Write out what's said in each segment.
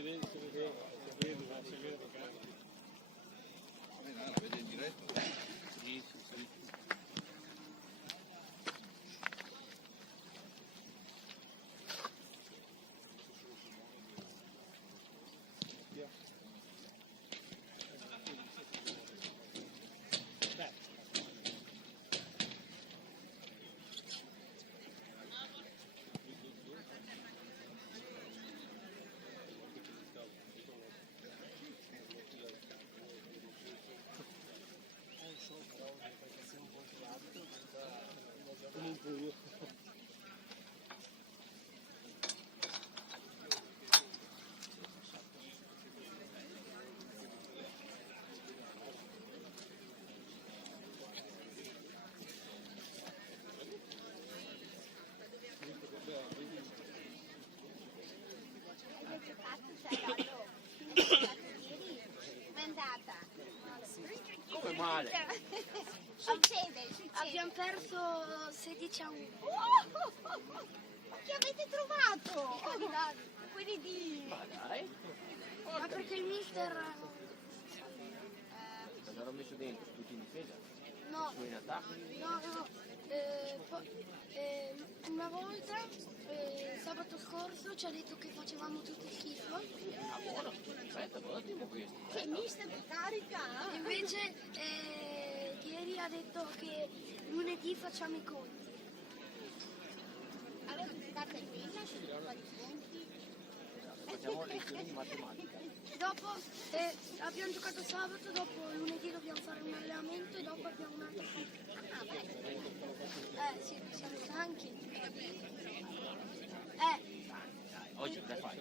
La vede in diretto? Sì. Come male? Succede. Abbiamo perso 16-1. Ma che avete trovato? Quelli di... Ma dai, Ma perché il mister... cosa hanno messo dentro? Tutti in difesa? No, Tu in attacco? no. Una volta, sabato scorso, ci ha detto che facevamo tutti schifo. Ah, buono, perfetto, ottimo questo. Che mister di carica? Invece, ieri ha detto che lunedì facciamo i conti. Allora state qui, lasciate un po' di punti. Facciamo lezioni di matematica. Dopo abbiamo giocato sabato, dopo lunedì dobbiamo fare un allenamento e dopo abbiamo un altro conto. Ah, beh. Sì, siamo stanchi. Oggi cosa fai?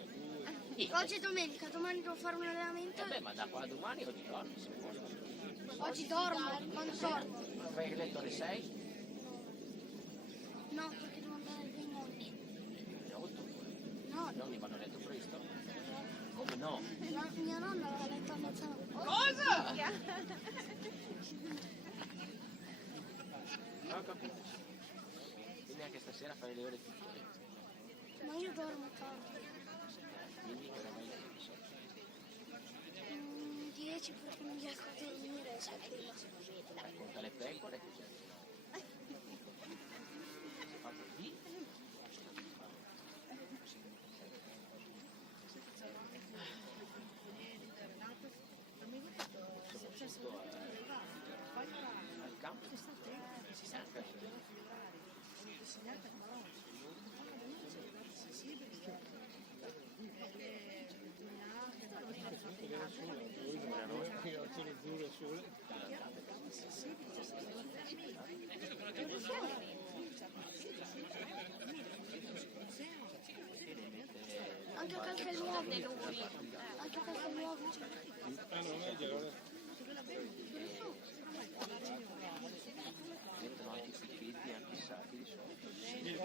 Oggi è domenica, domani devo fare un allenamento. Vabbè, ma da qua a domani oggi dormi, se posso. Oggi dormo, quando dormo? Fai il letto alle 6? No, perché devo andare dai nonni. Alle 8? No, I nonni vanno a letto presto? Come no? mia nonna va a letto a mezzanotte. Cosa? Non ho capito. Quindi anche stasera fai le ore piccole. Ma io dormo tardi. Quindi che roba è? 10 perché non riesco a dormire, sai prima. Racconta le pecore che c'è. Fa così. Soprattutto al campo si stanca. Anche a Calcanuovo. Anche a Calcanuovo. Mettono anche i ciclisti, anche i sacchi di solito. Sì, dai.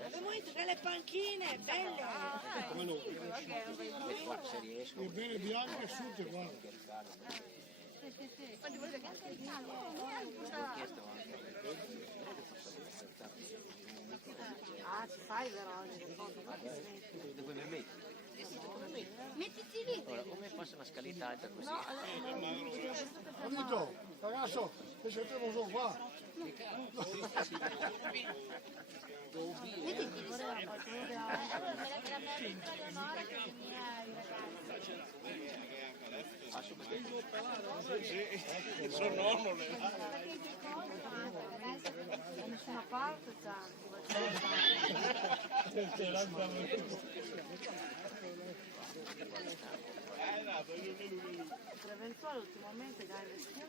Abbiamo detto che le panchine, belle! Come no? Se riesco. Il bene bianco è su, guarda. Ma devo giocare a ricalo. Ho chiesto anche. Ci fai Veronica, Dove mi metti? Mettiti lì. Ora, come passa una scaletta alta così? Capito? Ragazzo, se sentiamo solo qua. Mettiti lì sopra. Faccio così. Sono nonno le da nessuna parte tanto. Prevenzione ultimamente che ha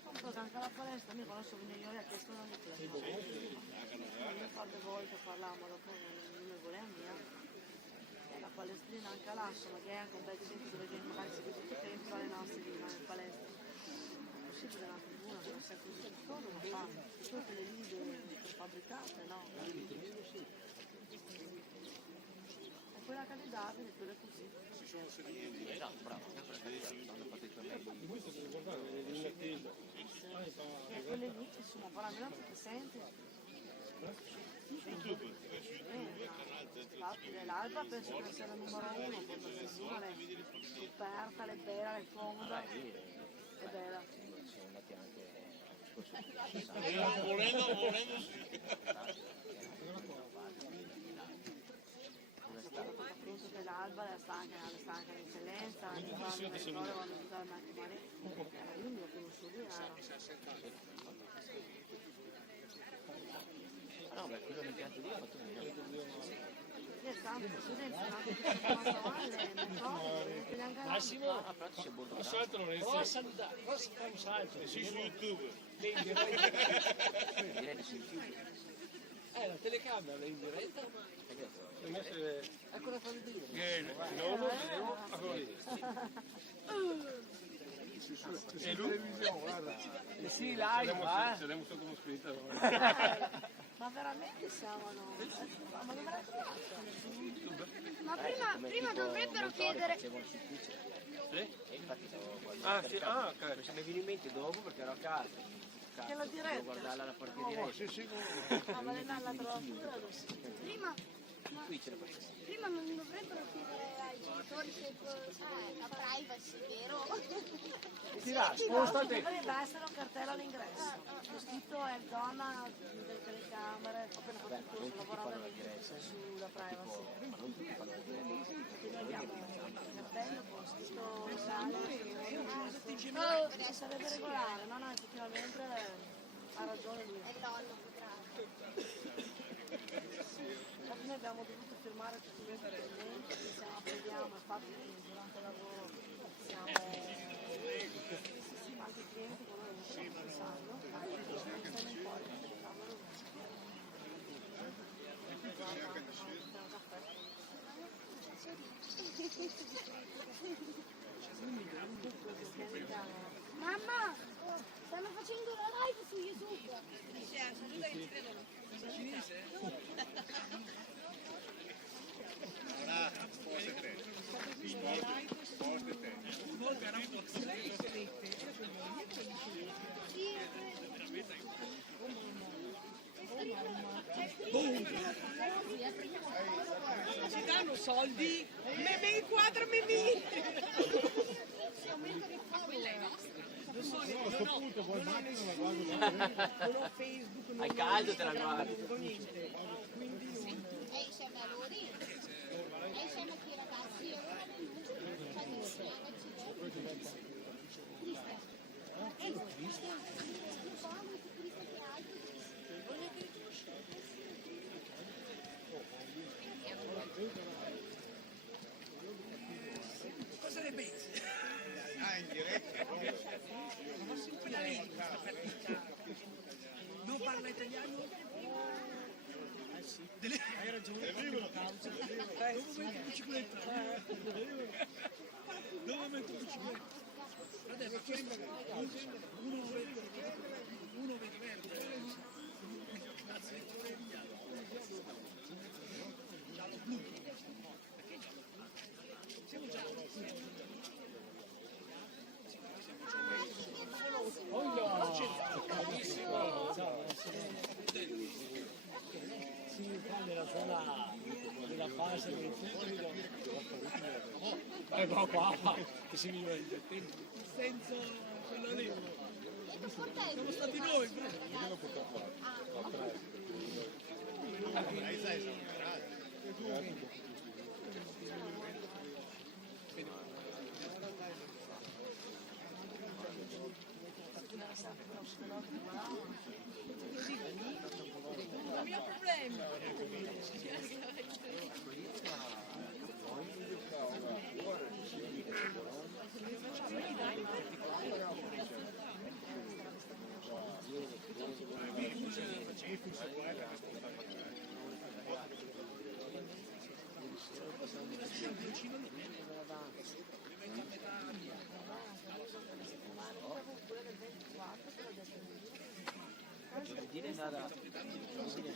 comprato anche la palestra, mi conosco io a chiesto non quante volte parlavamo dopo non mi voleva mia. E la palestrina anche là, insomma, che è anche un bel sito dove magari si vede tutto tempo alle nostre di in palestra. È possibile una tribuna che non sia così tutto lo fa, tutte le linee fabbricate, no? quella candidabile, quelle così. Esatto, bravo, sempre la qualità, hanno fatto i tornei. E quelle lì, insomma, poi almeno ti presenti. L'alba penso che sia la numero 1, quando nessuno l'è superta, l'è bella, l'è comoda, è bella. Sono andati anche allo scorso Volendo Penso che l'alba è stanca di eccellenza, anche quando le scuole vanno a giocare al mare. Io mi ho conosciuto lui, no, beh, quello l'impianto lì ha fatto bene. Massimo, Ah, però ti sei bordato. salto non è un salto. Sì, su YouTube. Direi di sì, più. La telecamera è in diretta. Ecco la fa vedere. No, vedevo a così. E lui? Sì, live, saremo sotto uno scritto. Ma veramente siamo noi? Ma dove l'hai trovato? Ma prima dovrebbero chiedere. Facevano su Twitch. Sì? E infatti stavo guardando. Sì, ok. Se mi viene in mente dopo perché ero a casa. Che la diretta? Devo guardarla alla partita diretta. Sì. Ma la trovatura adesso. Twitch la faccio. Prima non dovrebbero chiedere ai genitori se la privacy, vero? Dovrebbe essere un cartello all'ingresso. Lo scritto è donna delle telecamere. Ho appena fatto il corso lavorando sulla privacy. Quindi abbiamo un cartello con scritto sarebbe regolare, no, effettivamente ha ragione lui. È nonno, Infatti noi abbiamo dovuto firmare tutti questi documenti che siamo apprendiamo, infatti durante il lavoro siamo anche i clienti con noi non stiamo pensando, anche se non siamo un po' di telecamere. Mamma, stanno facendo la live su YouTube. Si danno soldi, mi inquadra Mimì. Non ho Facebook, non Al caldo te la Instagram, guardi. non ho niente. Quindi non... Insieme a loro, insieme a quei ragazzi, allora fanno insieme. Cosa ne pensi? In diretta. Quella vedi questa partita? Non parla italiano? Hai ragione, causa. Dove metto bicicletta? Dove metto bicicletta? Adesso uno vede verde. Giallo blu. Perché giallo blu? Siamo giallo. Si fa nella zona della fase del futuro. No, qua che si vive il tempo. Il senso, quello lì. Siamo stati noi, non mio problema. Dire nada previsione.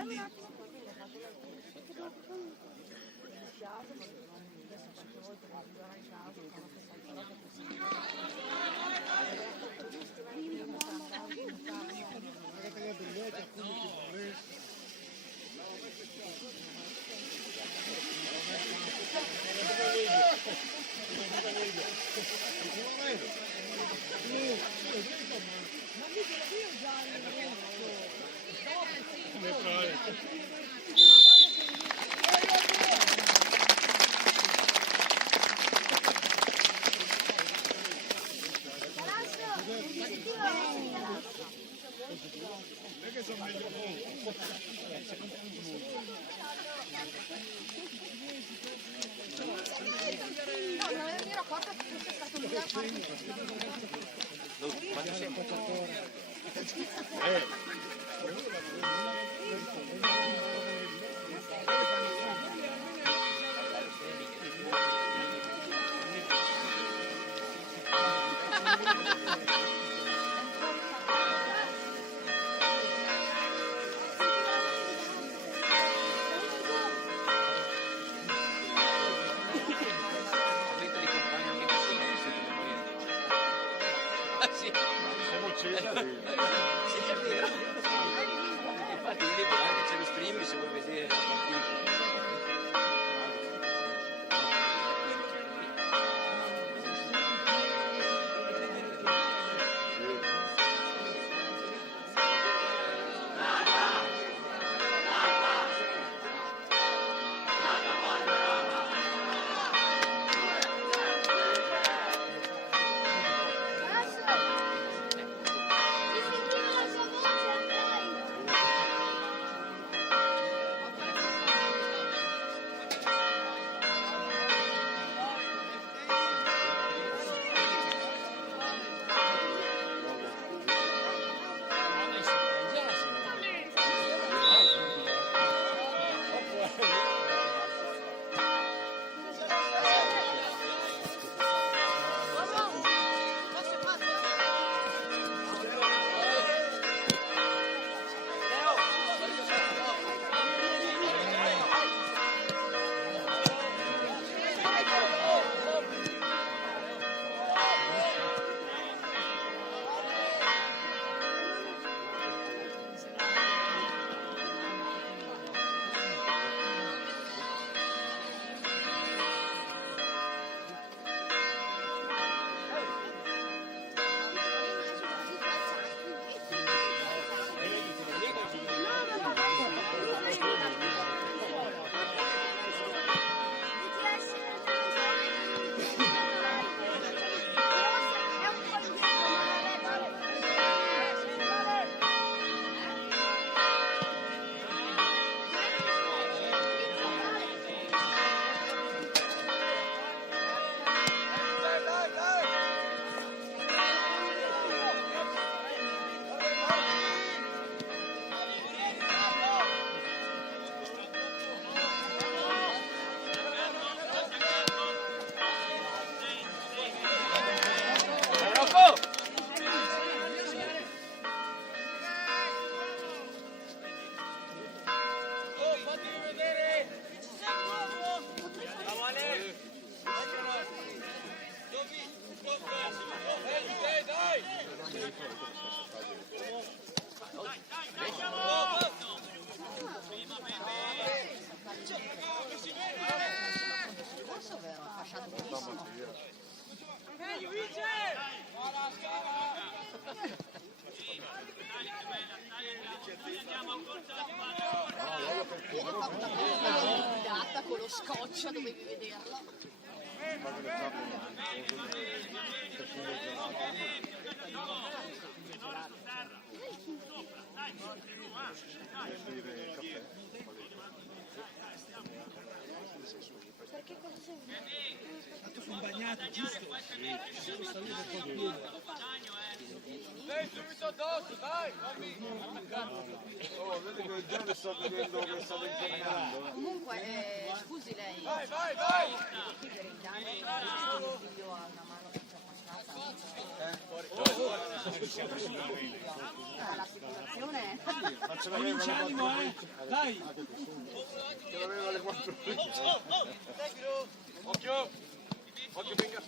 Dammi un attimo. No, non mi ero accorta che fosse stato lui a fare Quando sei un po' infatti io dico anche c'è lo streaming se vuoi vedere la partita. Con lo scotch dovevi vederlo. Perché cosa sei? Sono bagnato, giusto? Sì, sta lì per pieno. Dai, subito addosso, dai! Oh, vedi che già le sto vedendo che state impegnando. Comunque, scusi lei. Vai, vai, vai! Qui per il danno, il figlio ha una mano tutta mancata. La situazione Ma ce l'aveva Comincia alle animo, 4:20. Dai! Ce l'aveva alle 4:20. Occhio! Occhio venga.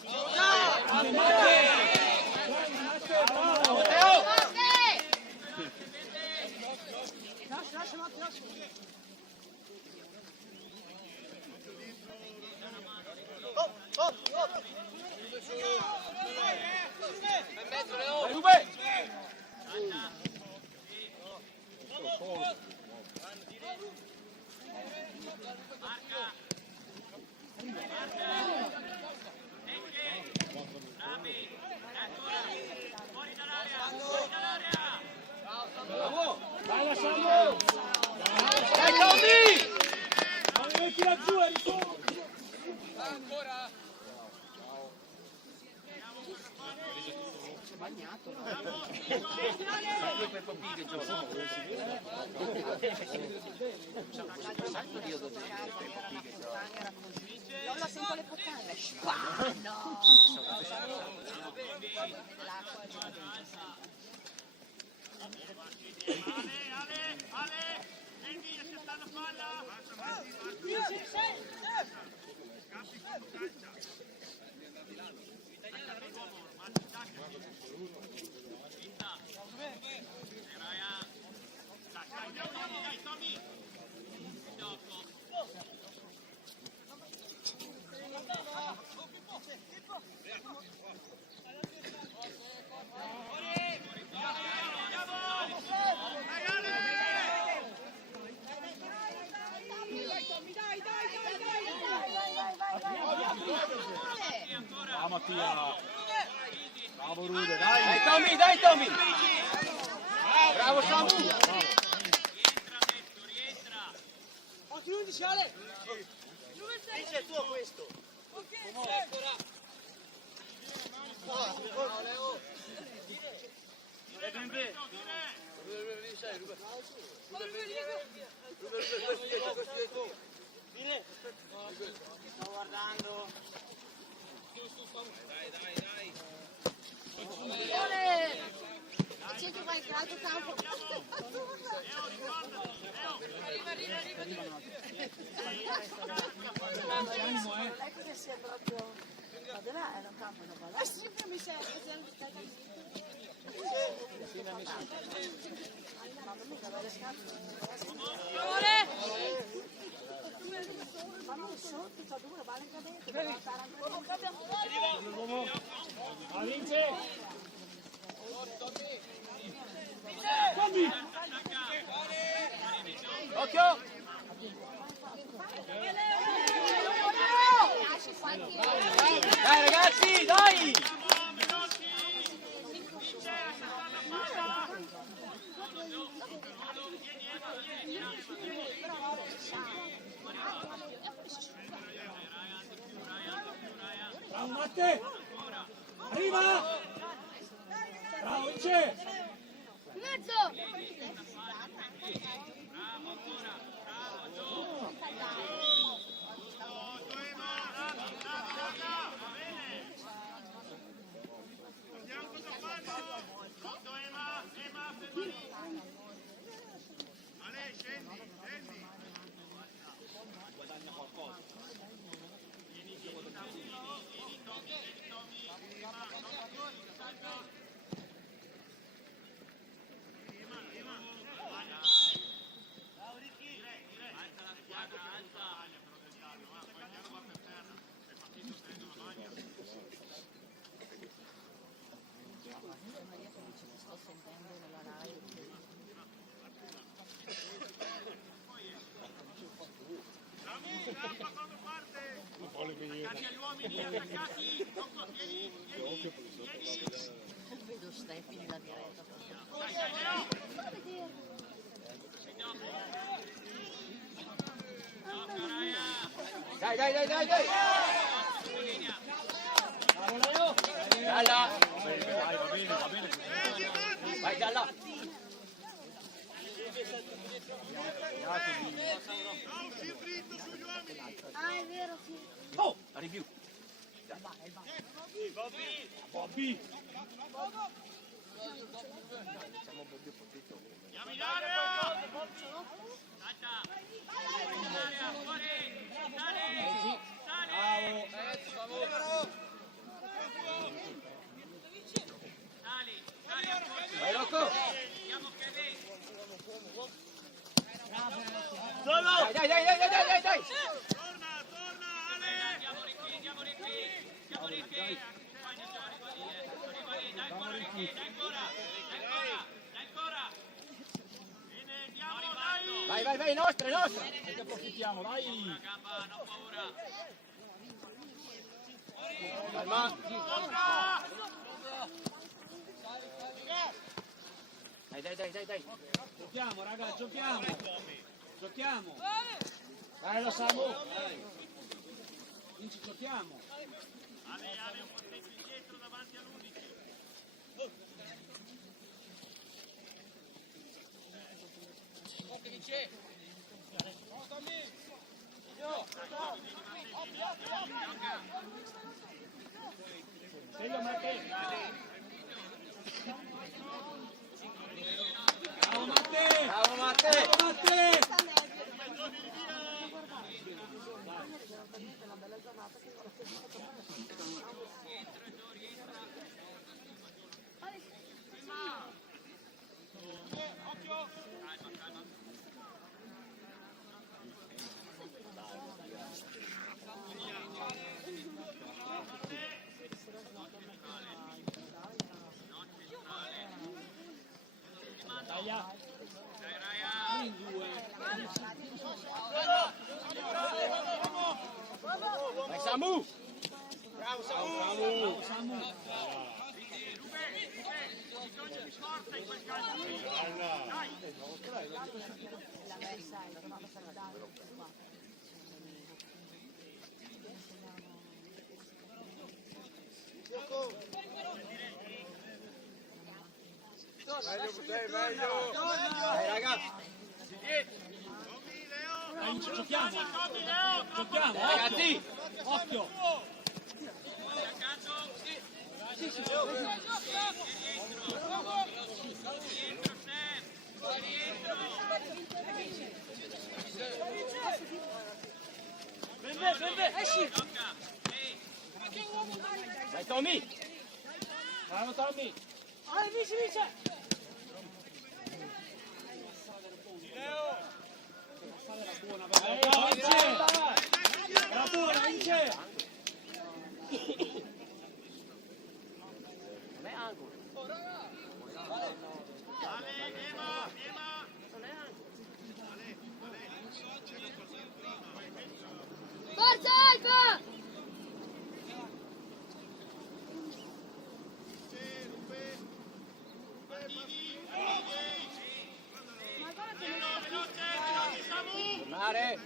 Vai lasciamo! Dai Tommy! Ma mi metti laggiù e ritorno! Sai quel po' che gioco? Santo Dio dove non la sento le puttane. No! Ah Mattia! Bravo Rude, dai! Dai Tommy, dai Tommy! Bravo Samu! Sto guardando. C'è che vai in altro campo. Ecco che sei proprio. Ma dov'è? Era un campo da ballare. Sempre mi serve. Ma non mica avere scarpe. Ma non sotto, fa due, va lentamente. Deve stare ancora. A vince! Tommy! Occhio! Dai ragazzi, dai! Bravo Matte! Arriva! Bravo vince! Mezzo! Vedo Steffi nella diretta. Dai, dai, dai, dai, dai! Gialla! Dai, va bene. Vai Gialla! Ah, è vero, sì. Oh! Review! Bobby! Vai, vai, vai, nostra, nostra! Ne approfittiamo, dai! Calma! Dai! Giochiamo, raga, giochiamo! Giochiamo! Dai, lo Samu! Dai! Vinci, giochiamo! Ale, un po' indietro davanti all'11. Serio, Matteo! Bravo Matteo! Bravo Matteo! Bravo Matteo! In due. Vai Samu! Bravo Samu! Forza in quel caso lì. Dai. Meglio! Dai ragazzi! Dai, giochiamo! Tommy, Leo. Giochiamo! Ragazzi! Occhio! Vai Tommy! Bravo Tommy! Buona, bravo, Vince! Era buona, Vince! Non è angolo! Forza Alfa! Tornare!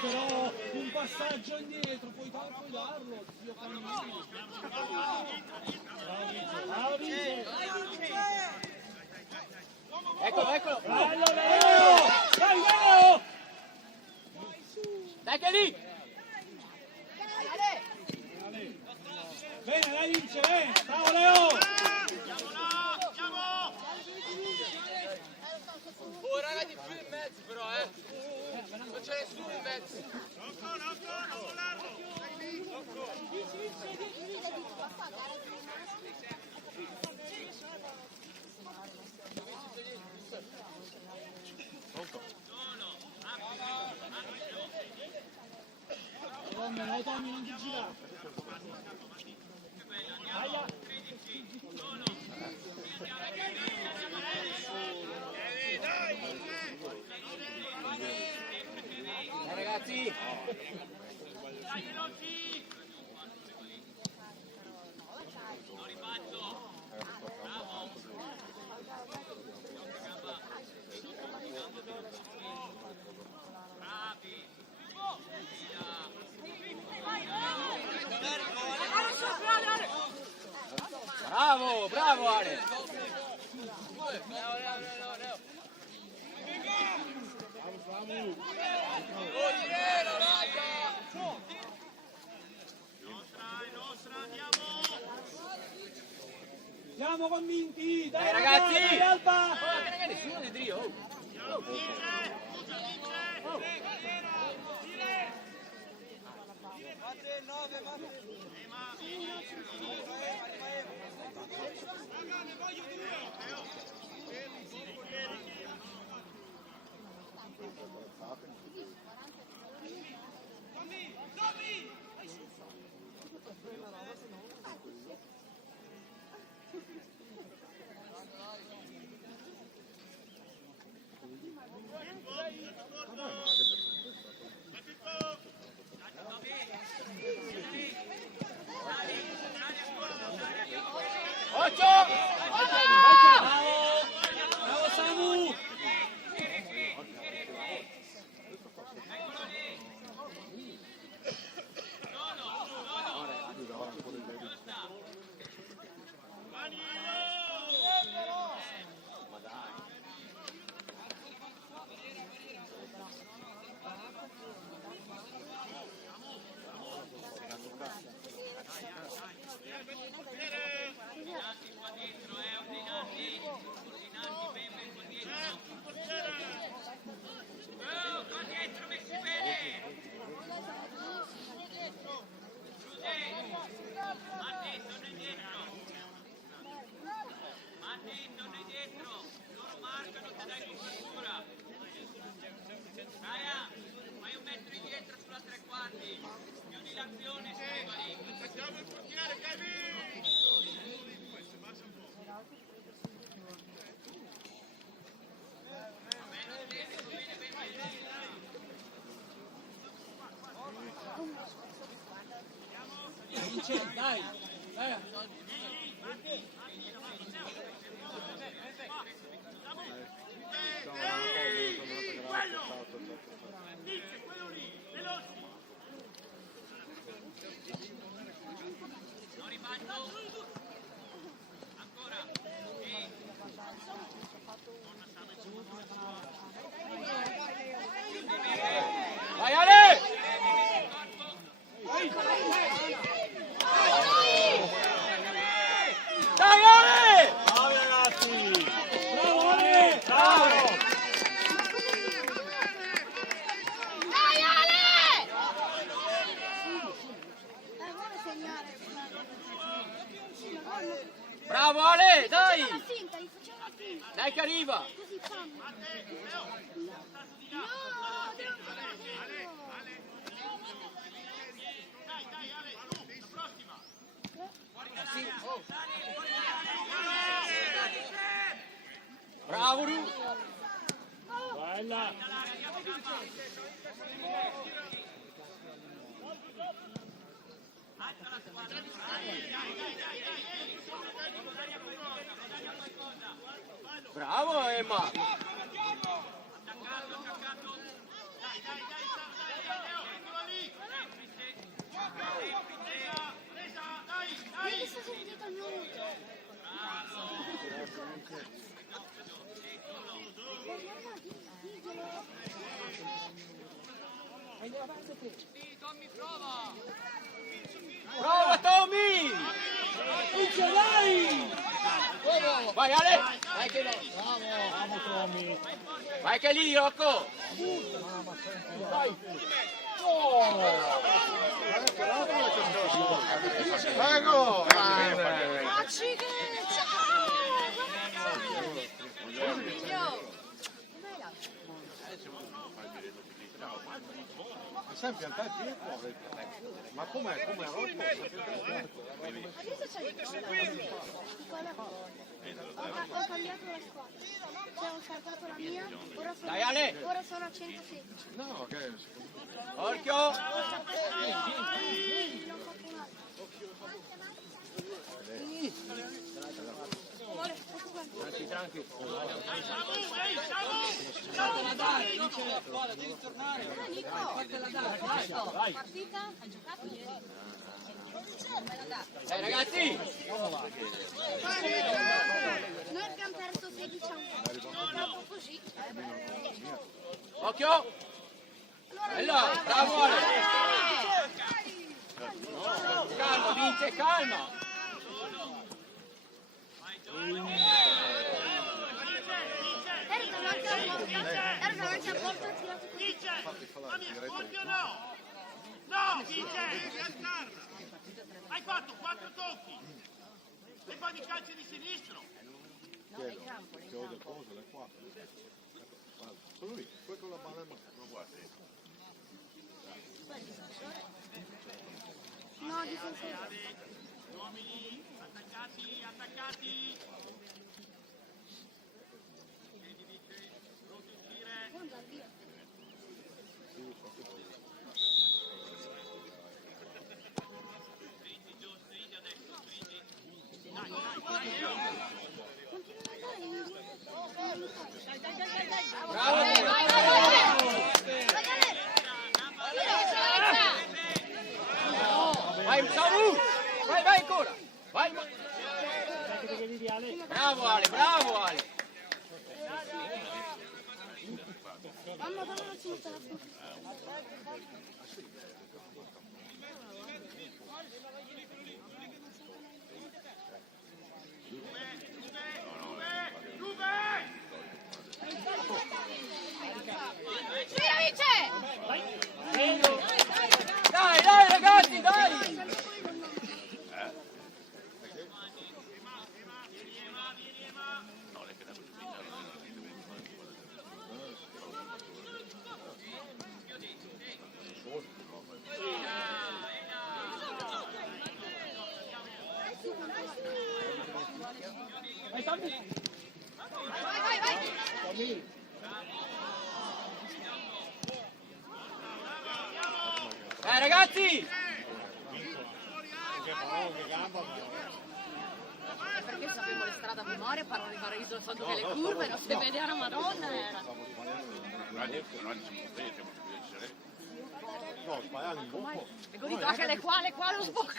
Però un passaggio indietro, puoi darlo, zio Cammini. Bravo Vince! Eccolo! Bello Leo! Dai Leo! Dai che lì! Bene, dai Vince, bene! Bravo Leo! Oh ragazzi, più in mezzo però, non c'è nessuno in mezzo! Non volarlo. No, Tommy, non ti girare! Aia! Ragazzi! Dai veloci. Bravo Ale! Siamo convinti! Dai ragazzi! Dai Alba! Non frega nessuno di Drio! Bravo Samu! Dai, dai. Vai Ale! Dai Ale! Bravi ragazzi! Bravo Ale! Bravo! Dai Ale! Vuole segnare. Bravo Ale, dai! Faceva la finta, gli faceva la finta. Dai che arriva! Così fanno. No, devo fare dentro. Bravo Ru! Bella! Bravo Emma! Vedi se sei dietro al mio muto. Prova Tommy! Vince, dai! Vai Ale! Vai che no! Bravo Tommy! Vai che lì Rocco! Vai! Prego! Sempre piantare dietro, ma com'è? Com'è? Adesso c'è il ho cambiato la squadra. Cioè ho saltato la mia, Dai Ale! ora sono a 116. No, che Occhio! Ho fatto un altro. Tranquillo. Fatela dare, dice la scuola, devi tornare. Fatela dare, Vai! Partita? Hai giocato ieri? Dai ragazzi! Noi abbiamo perso 16 a 1. Proprio così. Occhio! Bello! Bravo Ale! Calma Vince, calma! Ero davanti a porta e ho tirato così. Fatti fare la diretta. No, Vince! tocchi. E poi di calci di sinistro. Chiedo le cose, le qua. Guarda, sono lì, poi con la palla in mano. Non guarda. No, difensore. Uomini, attaccati, attaccati. Vedi, dice, pronto a uscire. Non dal via. Stringi giù, stringi adesso, stringi. Continua a dare Vai, Samu! Vai ancora! Vai! Bravo Ale, bravo Ale! Mamma, dove non si mette la frutta? Dai ragazzi, dai! Vai, Sammy! Vai! Ragazzi! Perché sapevo le strade a memoria, parlo di Paradiso, il fondo delle curve, non si vede una madonna era. No, sbagliare in dopo. E godito anche le qua lo sbocco.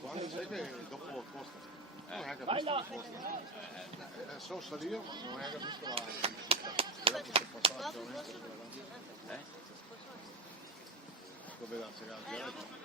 Quando sai che dopo costa. Non è che Vai là! so salire, ma non è che visto la velocità. Che si è passato dove la segata?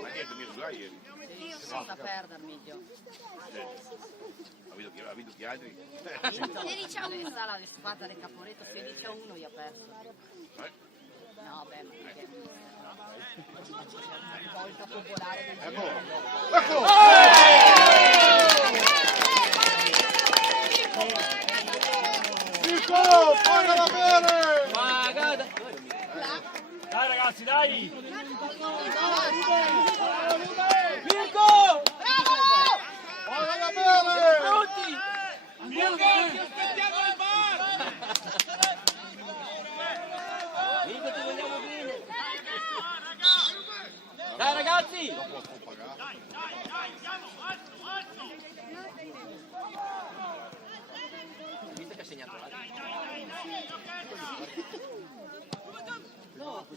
Ma niente, mi sguai ieri. Senza perdermi io. Ha vinto chi altri? 16 a 1. La spada del Caporetto 16 a 1 io ho perso. No, beh, ma perché? Volta popolare del giro. Ecco! Piccolo, pagala bene! Magada! Dai ragazzi, dai! Mirko! Pagala bene! Pronti! Mirko, ti aspettiamo al bar! Mirko, ti vogliamo bene! Dai ragazzi! Dai, andiamo, alto! Visto che ha segnato l'altro.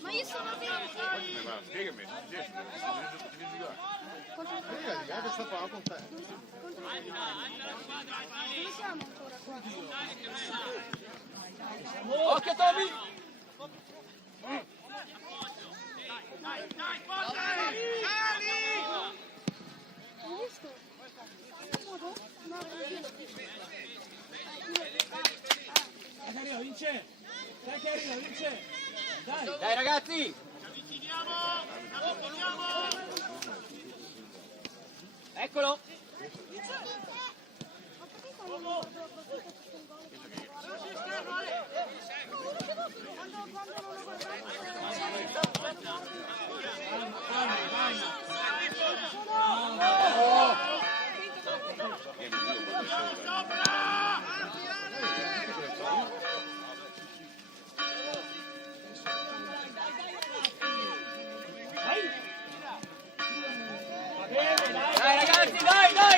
Ma io sono bianco. Spiegami, Spiegati, che sta parlando con te. Dove siamo ancora qua? Occhio Toby! Hai visto? No, Dai che arriva, vince! Dai che arriva, vince! Dai! Dai ragazzi! Eccolo! Dai ragazzi, dai!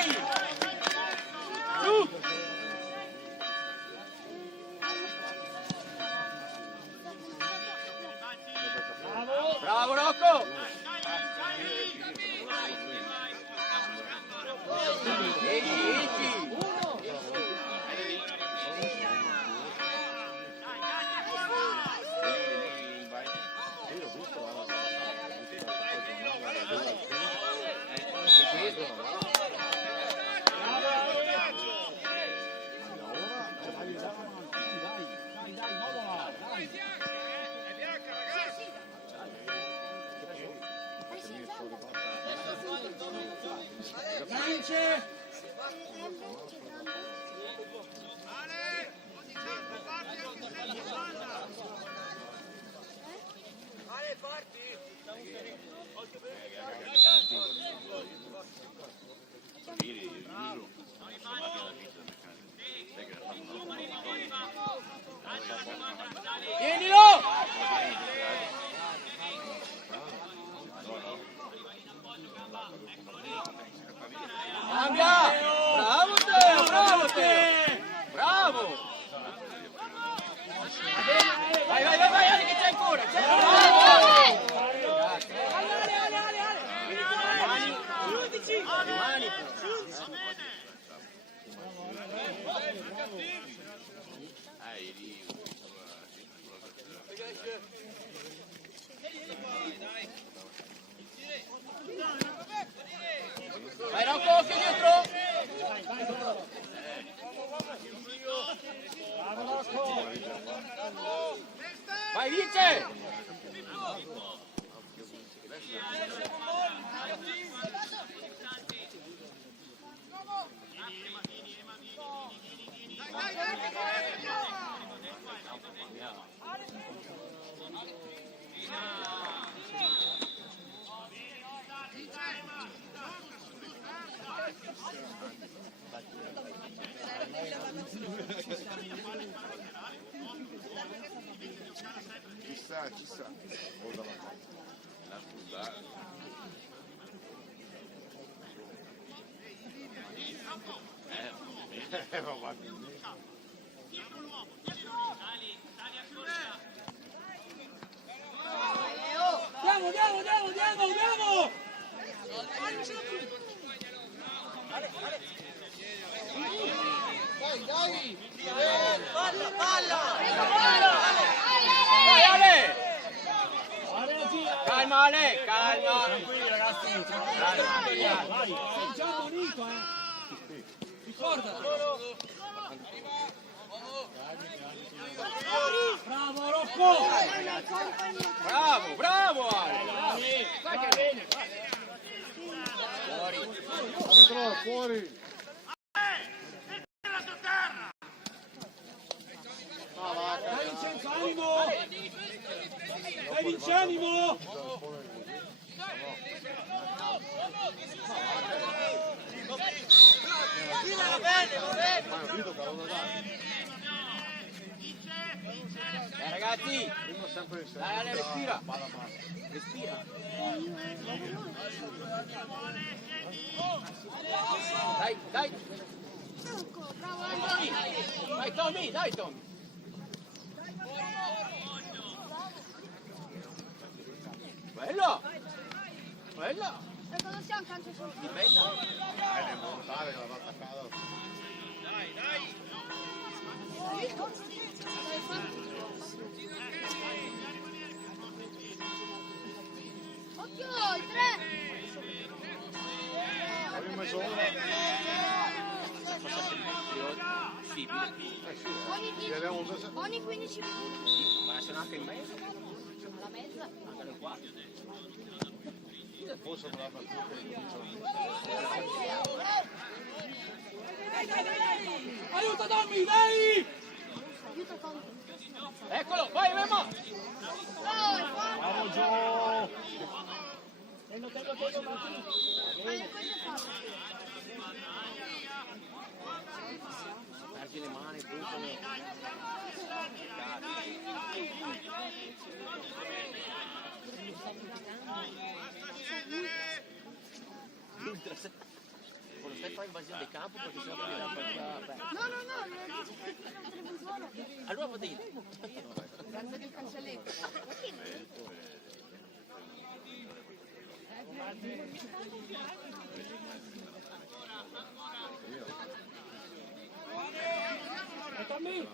Vince! Tienilo! Cambia! Bravo Teo! Bravo Teo! Bravo! Vai, vai, vai, vai, che c'è ancora! C'è ancora! Mani! Vai Rocco, occhio dietro! Vai Vince! Ci sta. Andiamo! Dai Ale! Calma Ale, calma! Tranquilli ragazzi, calma! Sei già ammonito, Ricordati! Bravo Rocco! Bravo, bravo Ale! Vai che bene! Fuori! Fuori! Dai Vincenzo, animo! Dai Vincenzo, animo! Ragazzi! Dai Ale, respira! Respira! Dai, dai! Dai Tommy, dai Tommy! Bello! Bello! E cosa siamo tanto solo? Di bella! Devo montare che la va attaccata. Occhio, il 3! Abbiamo messo una. Ogni 15 minuti. Ma sono anche in mezzo? Alla mezza. Anche nel quarto? Forse me l'ha battuta. Aiuta Tommy, dai! Aiuta Tommy. Eccolo, vai Memo! Oh, è qua. Bravo Gio! Tengo, Martino! Ma le cose fatte. Perdi le mani, buttale! Quando stai fai invasione di campo perché sennò ti dà partita. No, non dice che non televisore. Allora fate io. Guarda il cancelletto. Tommy!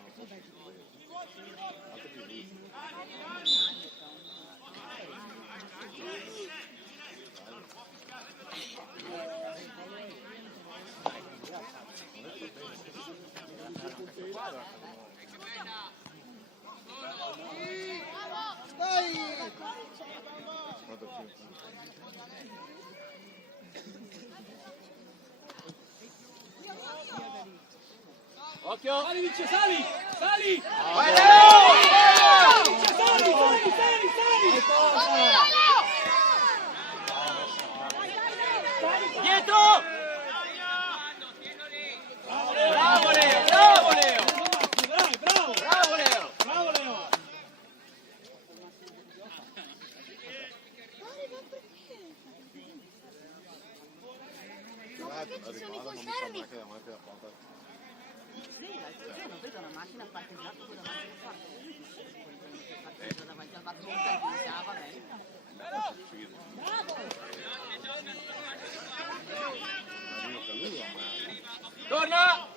Occhio! Sali Vince, sali! Sali! Vai Leo! Vince, sali! Dietro! Bravo Leo! Bravo Leo! Dai, bravo! Bravo Leo! Bravo Leo! Ma perché ci sono i conservi? Sì, non vedo una macchina parcheggiata con davanti al parco. Parcheggio davanti al bar va bene. Torna!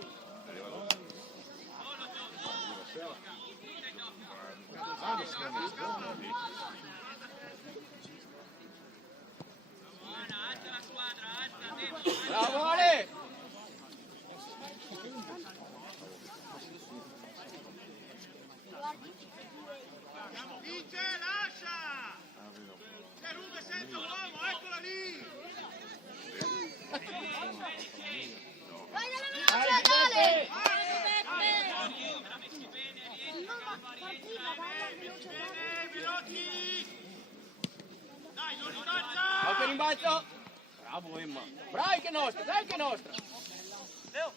Bravo Ale! Vince, lascia! Che ruba senza uomo, eccola lì! Vai dalla veloce, dale! No, ma partita, vai alla veloce, dale! Veloci! Dai, non rimbalza! Occhio rimbalzo! Bravo Emma! Dai che è nostra, dai che è nostra! Leo!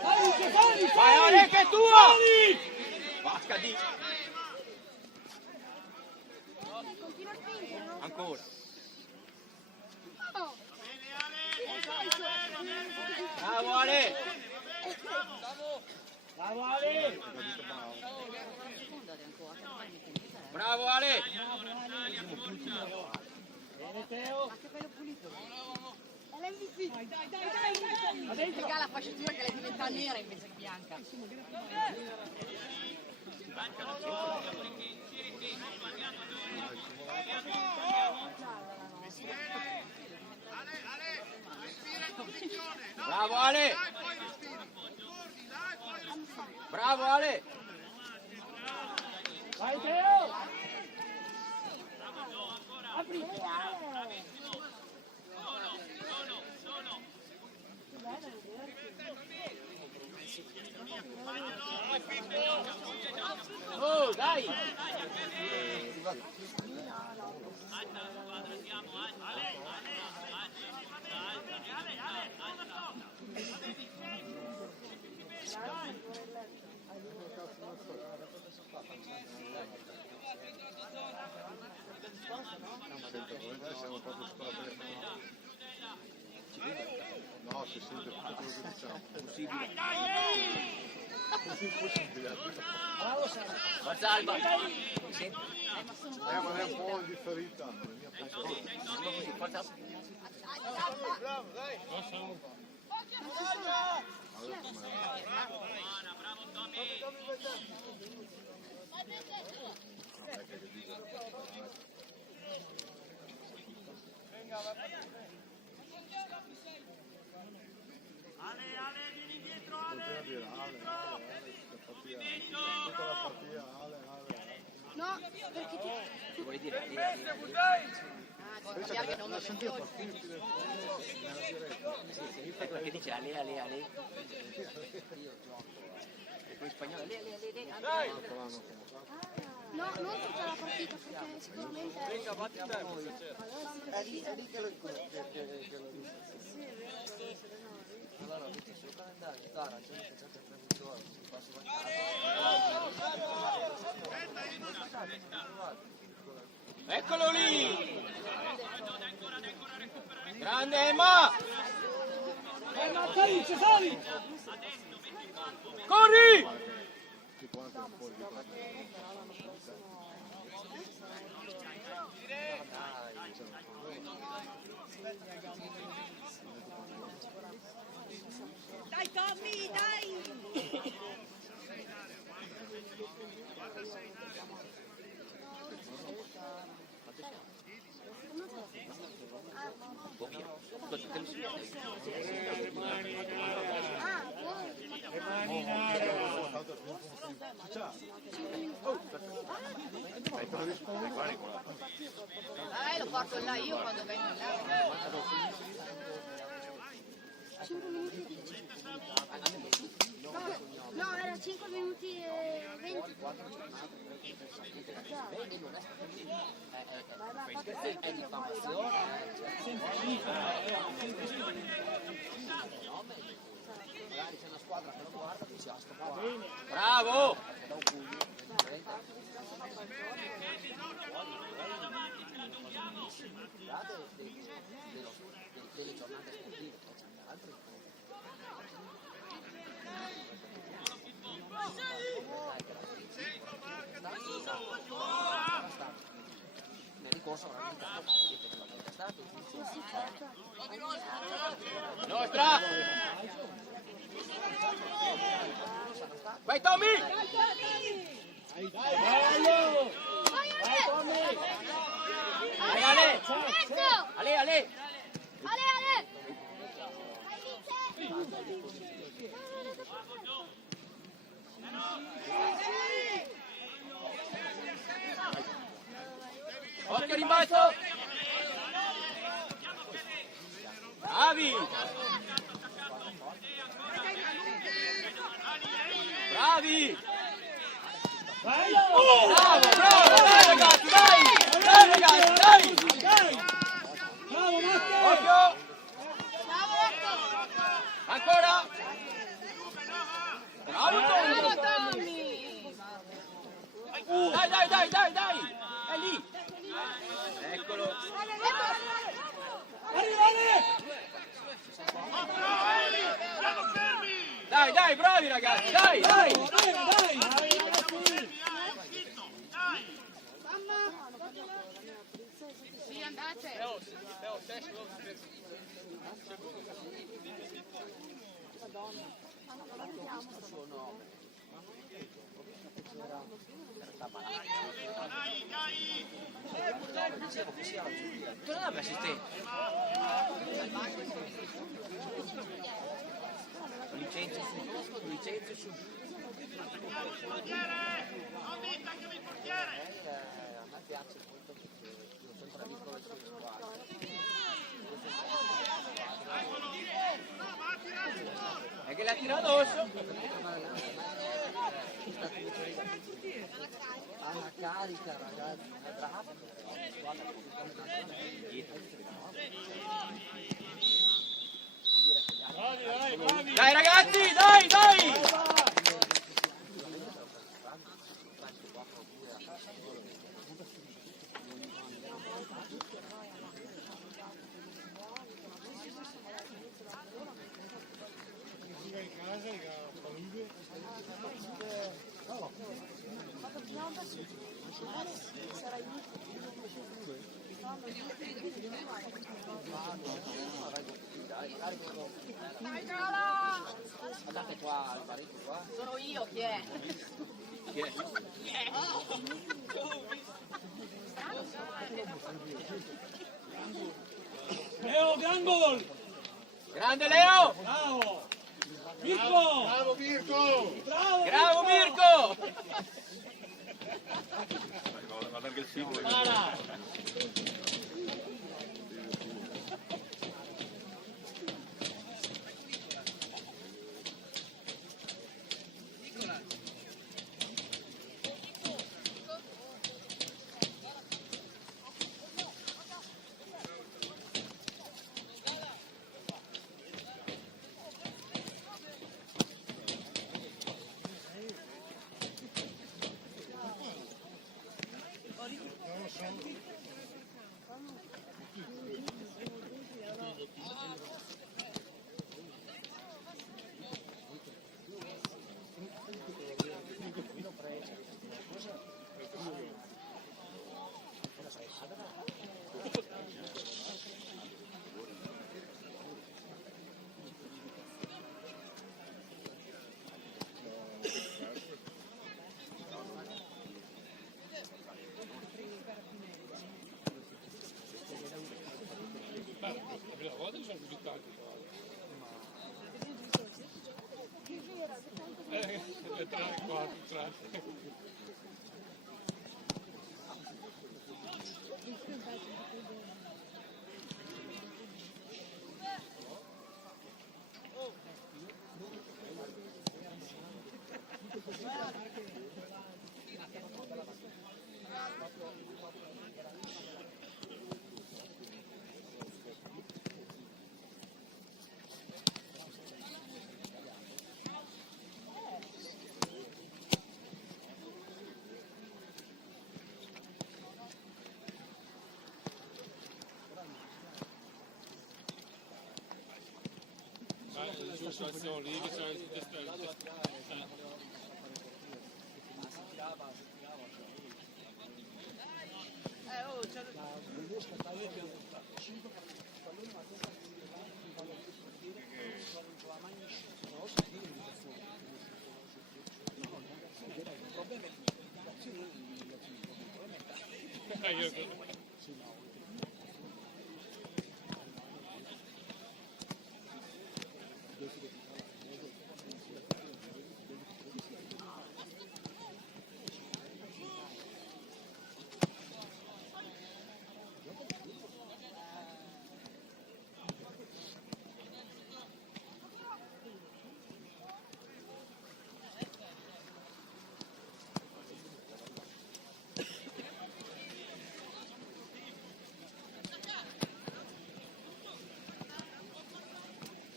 Sali Vince, sali! Vai Ale che è tua! Vasca di! Continua a spingere, no? Ancora! No! Bravo Ale! Bravo Ale! Bravo Ale! Bene Teo! È l'MVP! Ma dentro la fasciatura che lei diventa nera invece che bianca. Bravo Ale! Bravo Ale! Vai Teo! Apri! Oh dai! Siamo proprio sotto la telefonata. No, si sente tutto quello che diciamo. Così impossibile. Forza Alba! Ma è un po' indifferita. Non è mia Forza! Bravo, dai! Ale, vieni dietro, Tutta la partita, Ale. No, perché ti... Che vuoi dire? Che non lo sentivo. Ecco che dice Ale, Ale, Ale. E poi in spagnolo Ale, Ale, Ale, Ale. No, non tutta la partita perché sicuramente... Eccolo lì! Grande Emma! Sali Vince, sali! Corri! Dai Tommy, dai! Lo porto là io quando vengo là. 5 minuti e 10. 4 giornate, vedi, non è stato così. È diffamazione, magari c'è una squadra che lo guarda e dice ah sto qua. Bravo! Da un pugno, delle giornate sportive, poi c'è anche altri. Nel ricorso avrà indicato che la volta è stato nostra! Vai Tommy! Bello! Vai Tommy! Ale! Ale, Ale! Occhio rimbalzo! Bravi! Bravi! Bravo, bravo, dai ragazzi, dai! Dai ragazzi, dai! Bravo Matte! Occhio! Ancora! Bravo Tommy! Dai! È lì! Eccolo! Dai, bravi ragazzi, dai! Sì, andate. Tu non hai assistente? Licenze su. A me piace molto perché io sono bravissimo con le sue squadre. È che la tira addosso. Ha una carica ragazzi, è bravo. Dai ragazzi, dai! Guardate qua, il parecchio qua. Sono io, chi è? Chi è? Leo, gran gol! Grande Leo! Bravo! Mirko! Bravo Mirko! Bravo Mirko! Guarda che simbolo. situazione lì che c'è oh, c'è...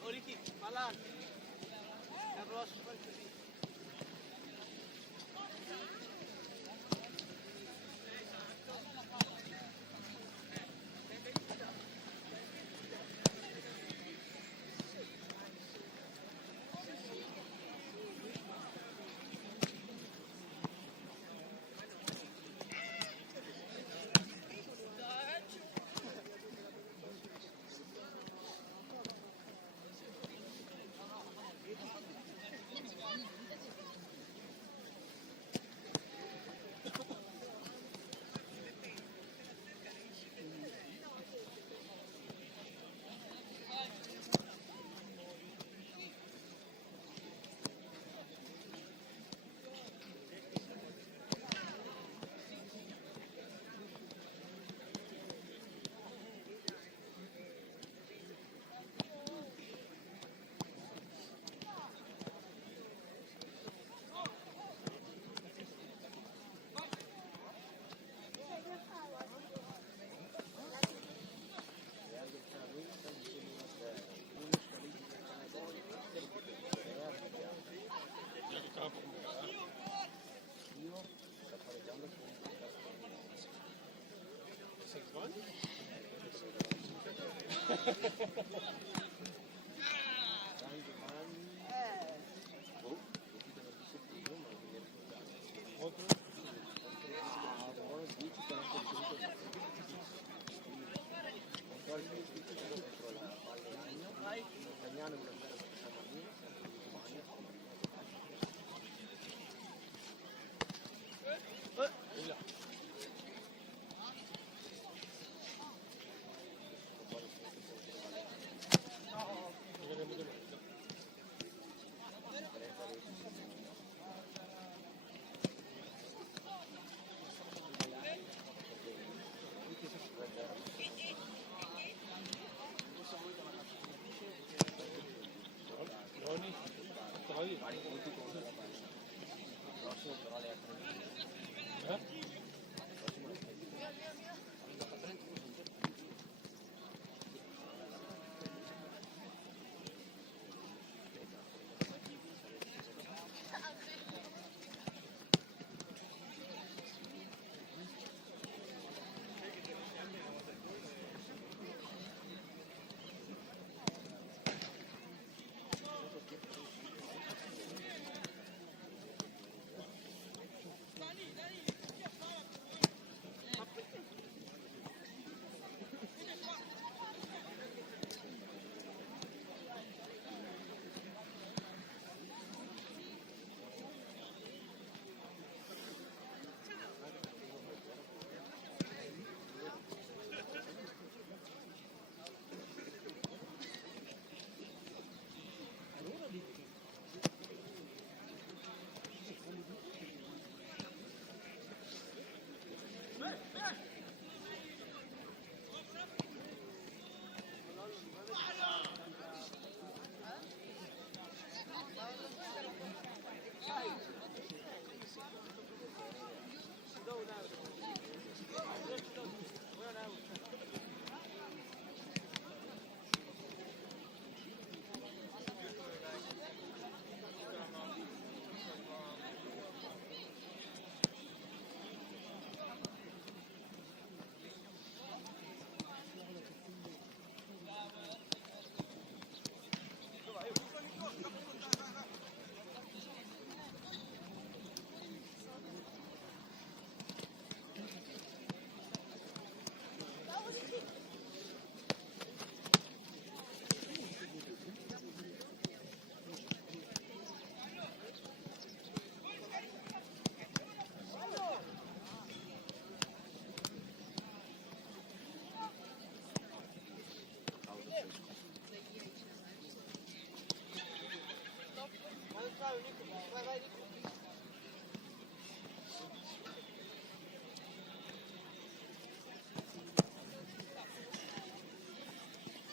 Oh, Ricky, avanti. Carlo, super così.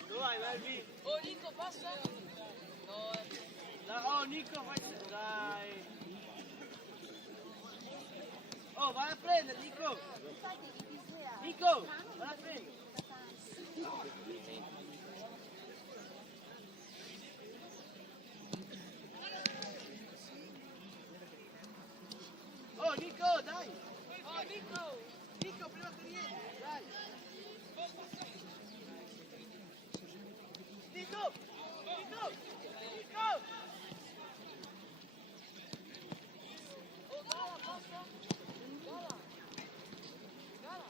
Dove vai, Melvi? Oh Nico, passa? No, Oh, Nico, vai. Dai. Oh, vai a prendere, Nico. Nico, vai a prendere. Oh, Nico, dai. oh Nico! Nico, prima che rientri, dai. Nico! Nico! Nico! Oh Gala, passa? Gala! Gala!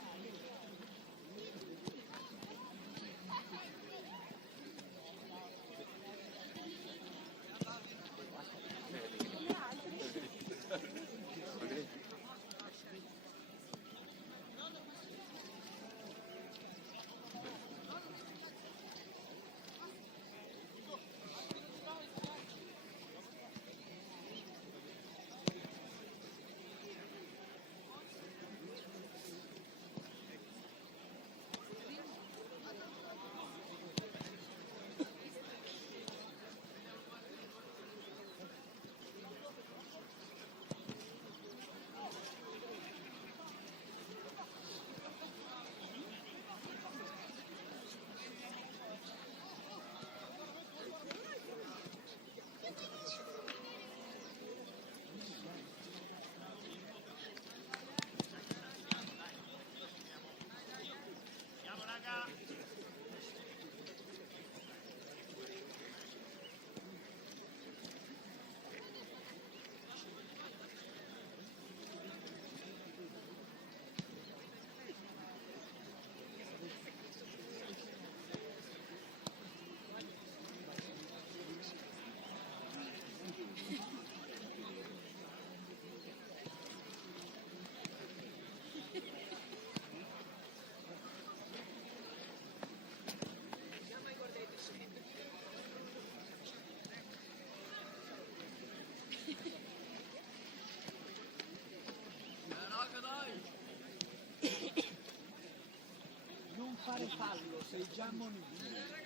Non fare fallo, sei già monito.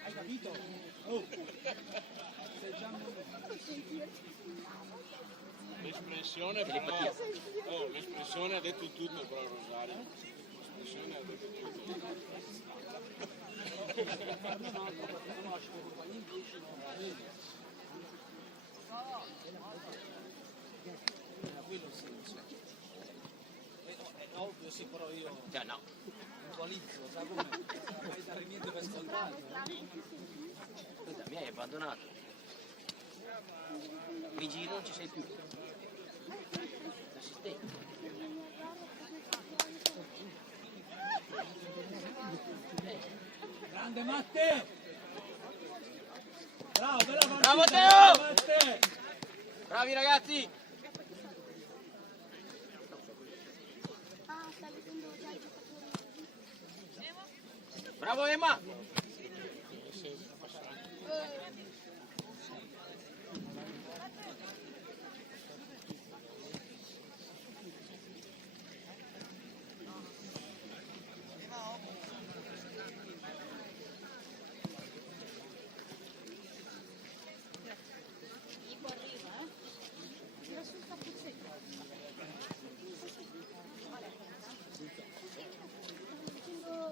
Hai capito? Oh! Sei già monito. L'espressione però, oh, l'espressione ha detto tutto però Rosario. L'espressione ha detto tutto. Quello il senso. È ovvio, sì, però io Cioè, no. puntualizzo, sai come? Non puoi dare niente per scontato. Scusa, mi hai abbandonato. Mi giro, non ci sei più. Assistente. Grande Matte! Bravo, bella partita! Bravo, Teo! Matte! Bravi ragazzi! Ah, stai vedendo già i giocatori così? Bravo Emma! Sto facendo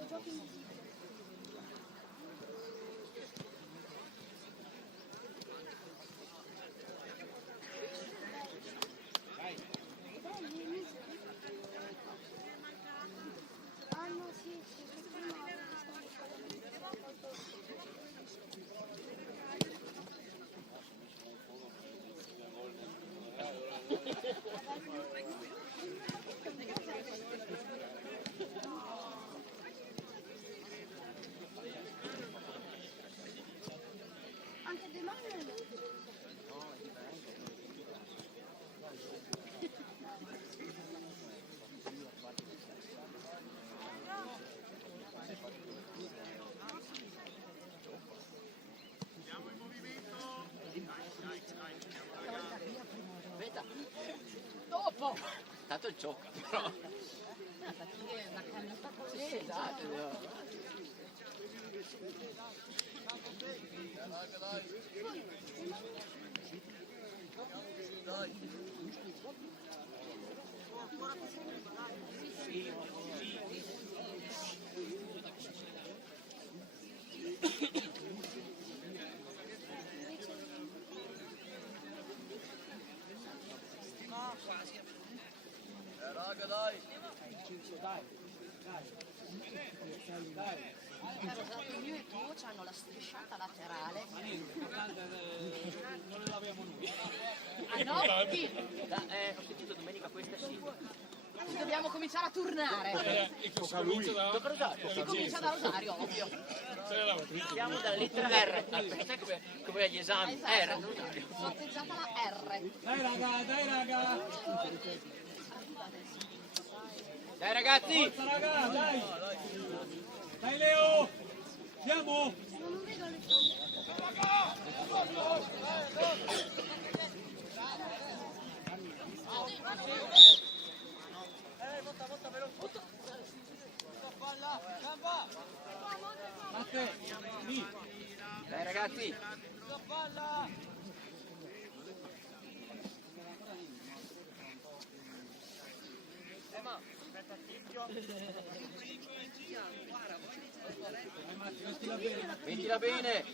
giochi in visita. il ciocca, però. Perché è una cannuta così. Sì, esatto. Raga, dai. Io e tu hanno la strisciata laterale. Ma niente, l'importante non le laviamo noi. Ah no? Sì. Ho sentito domenica questa sì. Dobbiamo cominciare a turnare. E che si comincia da... Si comincia da Rosario, ovvio. Sei la lavatrice. Siamo dalla lettera R. Sai come agli esami? Esatto. R, Rosario. Sorteggiata la R. Dai raga, dai raga! Dai ragazzi! Forza raga, dai! Dai Leo! Siamo! Non vedo le Matte, lì! Dai ragazzi! Dai Matti, mettila bene! Mettila bene!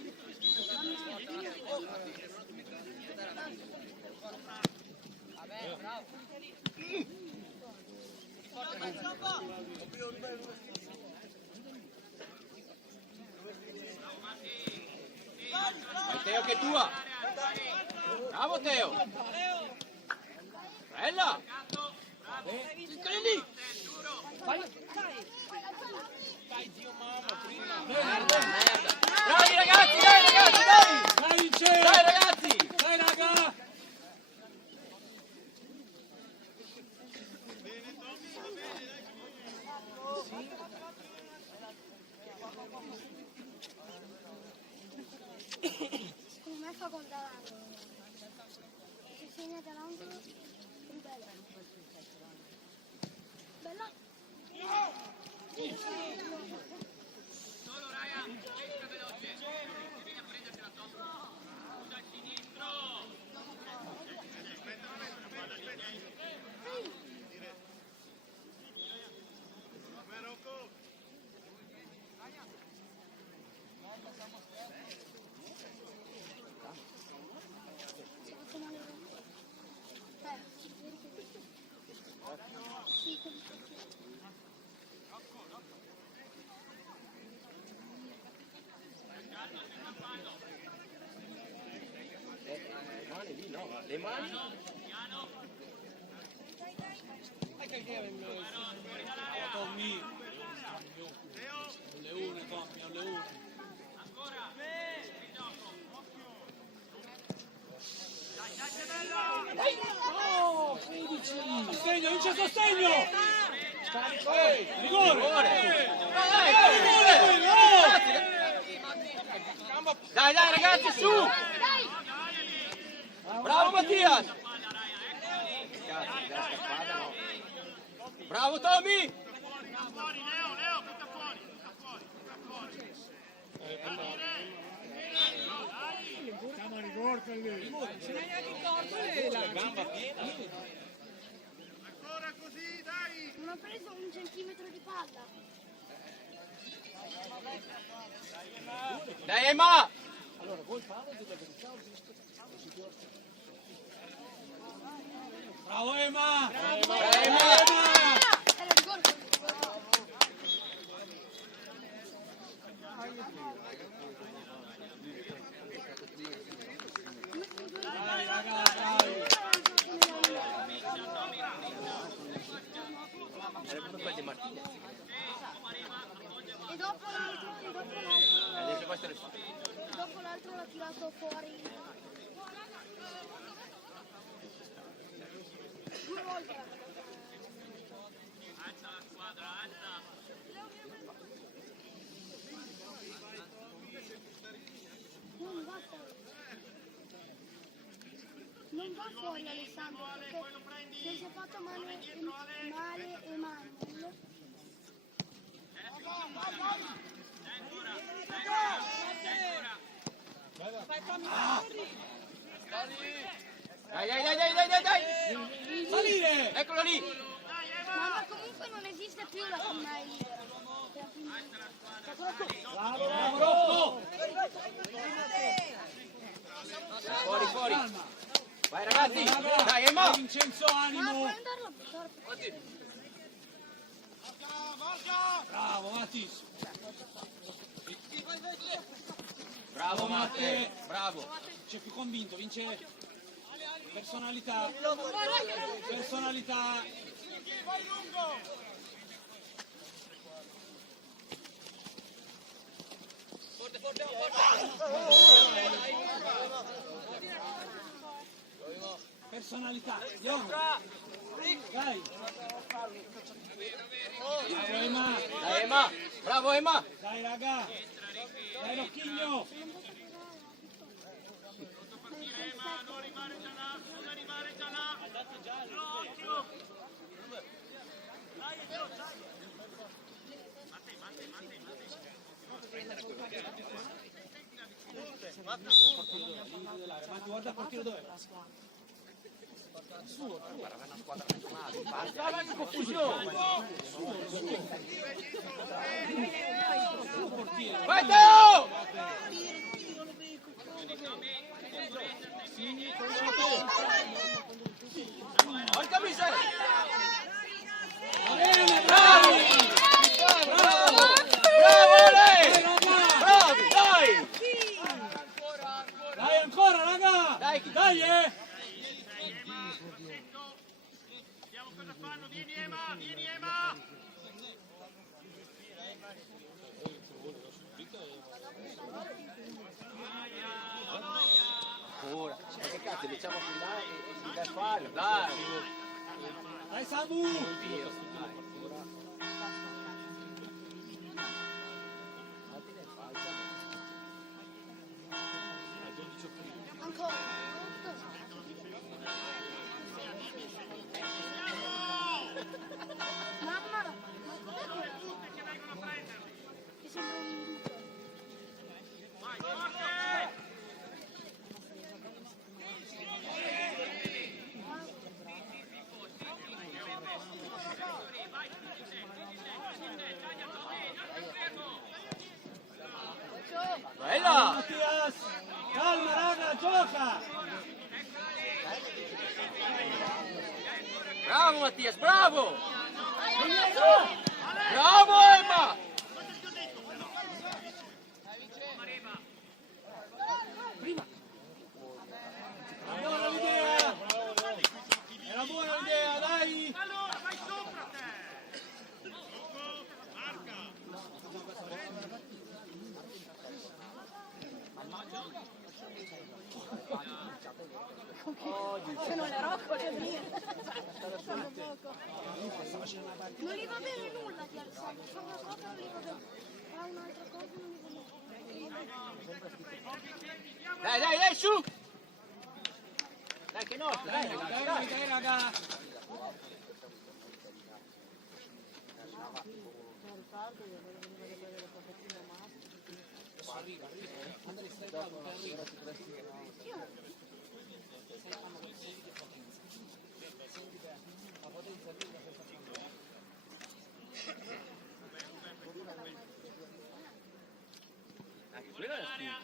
Vai Teo che è tua! Bravo Teo! Bella! Ticcoli lì! Merda, merda! Bravi ragazzi, dai ragazzi, dai! Dai Vince! Dai ragazzi! Dai raga! Secondo me fa gol dall'angolo. Se segna dall'angolo, è bella. Bella? Sì, Mani lì no, le mani? Tommy! Un leone Tommy, un leone! Oh, 16! Sostegno, Vince sostegno! Rigore! Dai, dai ragazzi, su! Bravo Mattias! Bravo Tommy! Siamo a rigore con lì! Ce n'hai neanche corto e la Gamba piena. non ho preso un centimetro di palla. Dai Emma! Bravo Emma! Bravo Emma! Era rigore. Dai raga, dai! Era come quel di Martinez. E dopo l'altro Adesso questo lo fa. l'ha tirato fuori. 2 volte. Non va fuori. Non va fuori Alessandro perché che si è fatto male Emanuel. Dai! Salire! Eccolo lì! Ma comunque non esiste più la finale libera. Bravo, Rocco! Fuori! Calma! Vai ragazzi! Bravo. Dai, Emma! Vincenzo, Ma animo! puoi andarlo a buttare? Bravo, Matis! Bravo Matte! Bravo! C'è più convinto, vince personalità. Personalità. Personalità. Dai. Bravo Emma. Dai Emma! Bravo Emma! Dai raga. Dai Rocchigno. Ma guarda il portiere dov'è? Stava in confusione! Suo portiere. Vai Teo! Porca miseria! Bene, Bravi! bravo! Bravo lei! Dai, raga! Bravi, dai! Dai ancora, raga! Dai. Dai, Vediamo cosa fanno, vieni Ema! Ora, che cazzo, diciamo più là e dai fallo, dai! Dai Samu! Ancora. Mamma, ma com'è quello? Che sembra un lupo. Bella! Mattias! Calma, raga, gioca! Bravo Mattias, bravo! Bravo Emma! Era buona l'idea! Era buona l'idea, dai! Allora, vai sopra te! Sono le roccole mie. Non gli va bene nulla di alzare, fa una cosa non gli va bene. Fa un'altra cosa non gli va bene. Dai, su! Dai, che nostra, dai ragazzi, Dai, dai! dai, raga! Anche quello è spinto.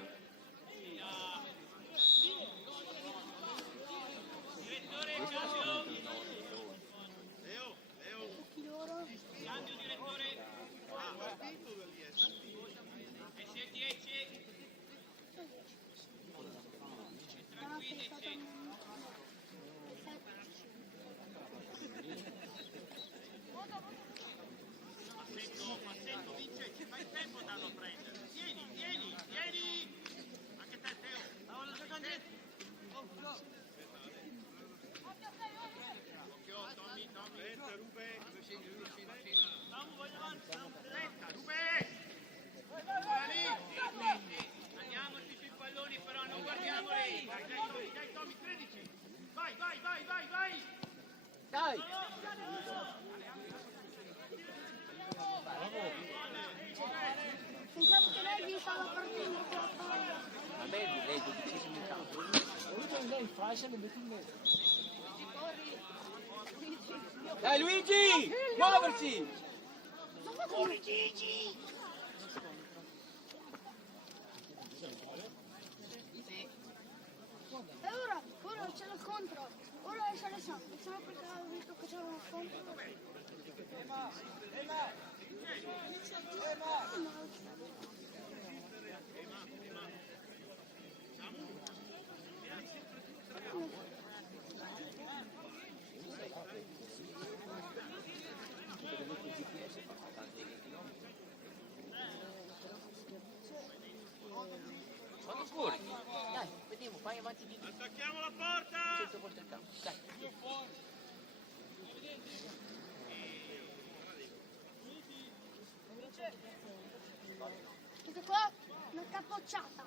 Andiamoci sui palloni però, non guardiamoli! Dai Tommy, 13! Vai! Dai! Pensavo che lei stava partendo con la palla. Vabbè, lei è 12esimo in campo. Lei in fascia lo metti in mezzo. Dai Luigi! Muoverci! Corri Gigi! E ora c'è lo scontro. Ora esce Alessandro. Solo perché avevo visto che c'era uno scontro. Quando fuori? Dai, vediamo, fai avanti di più. Attacchiamo la porta! 100 volte il campo. Dai. Questa qua è una capocciata.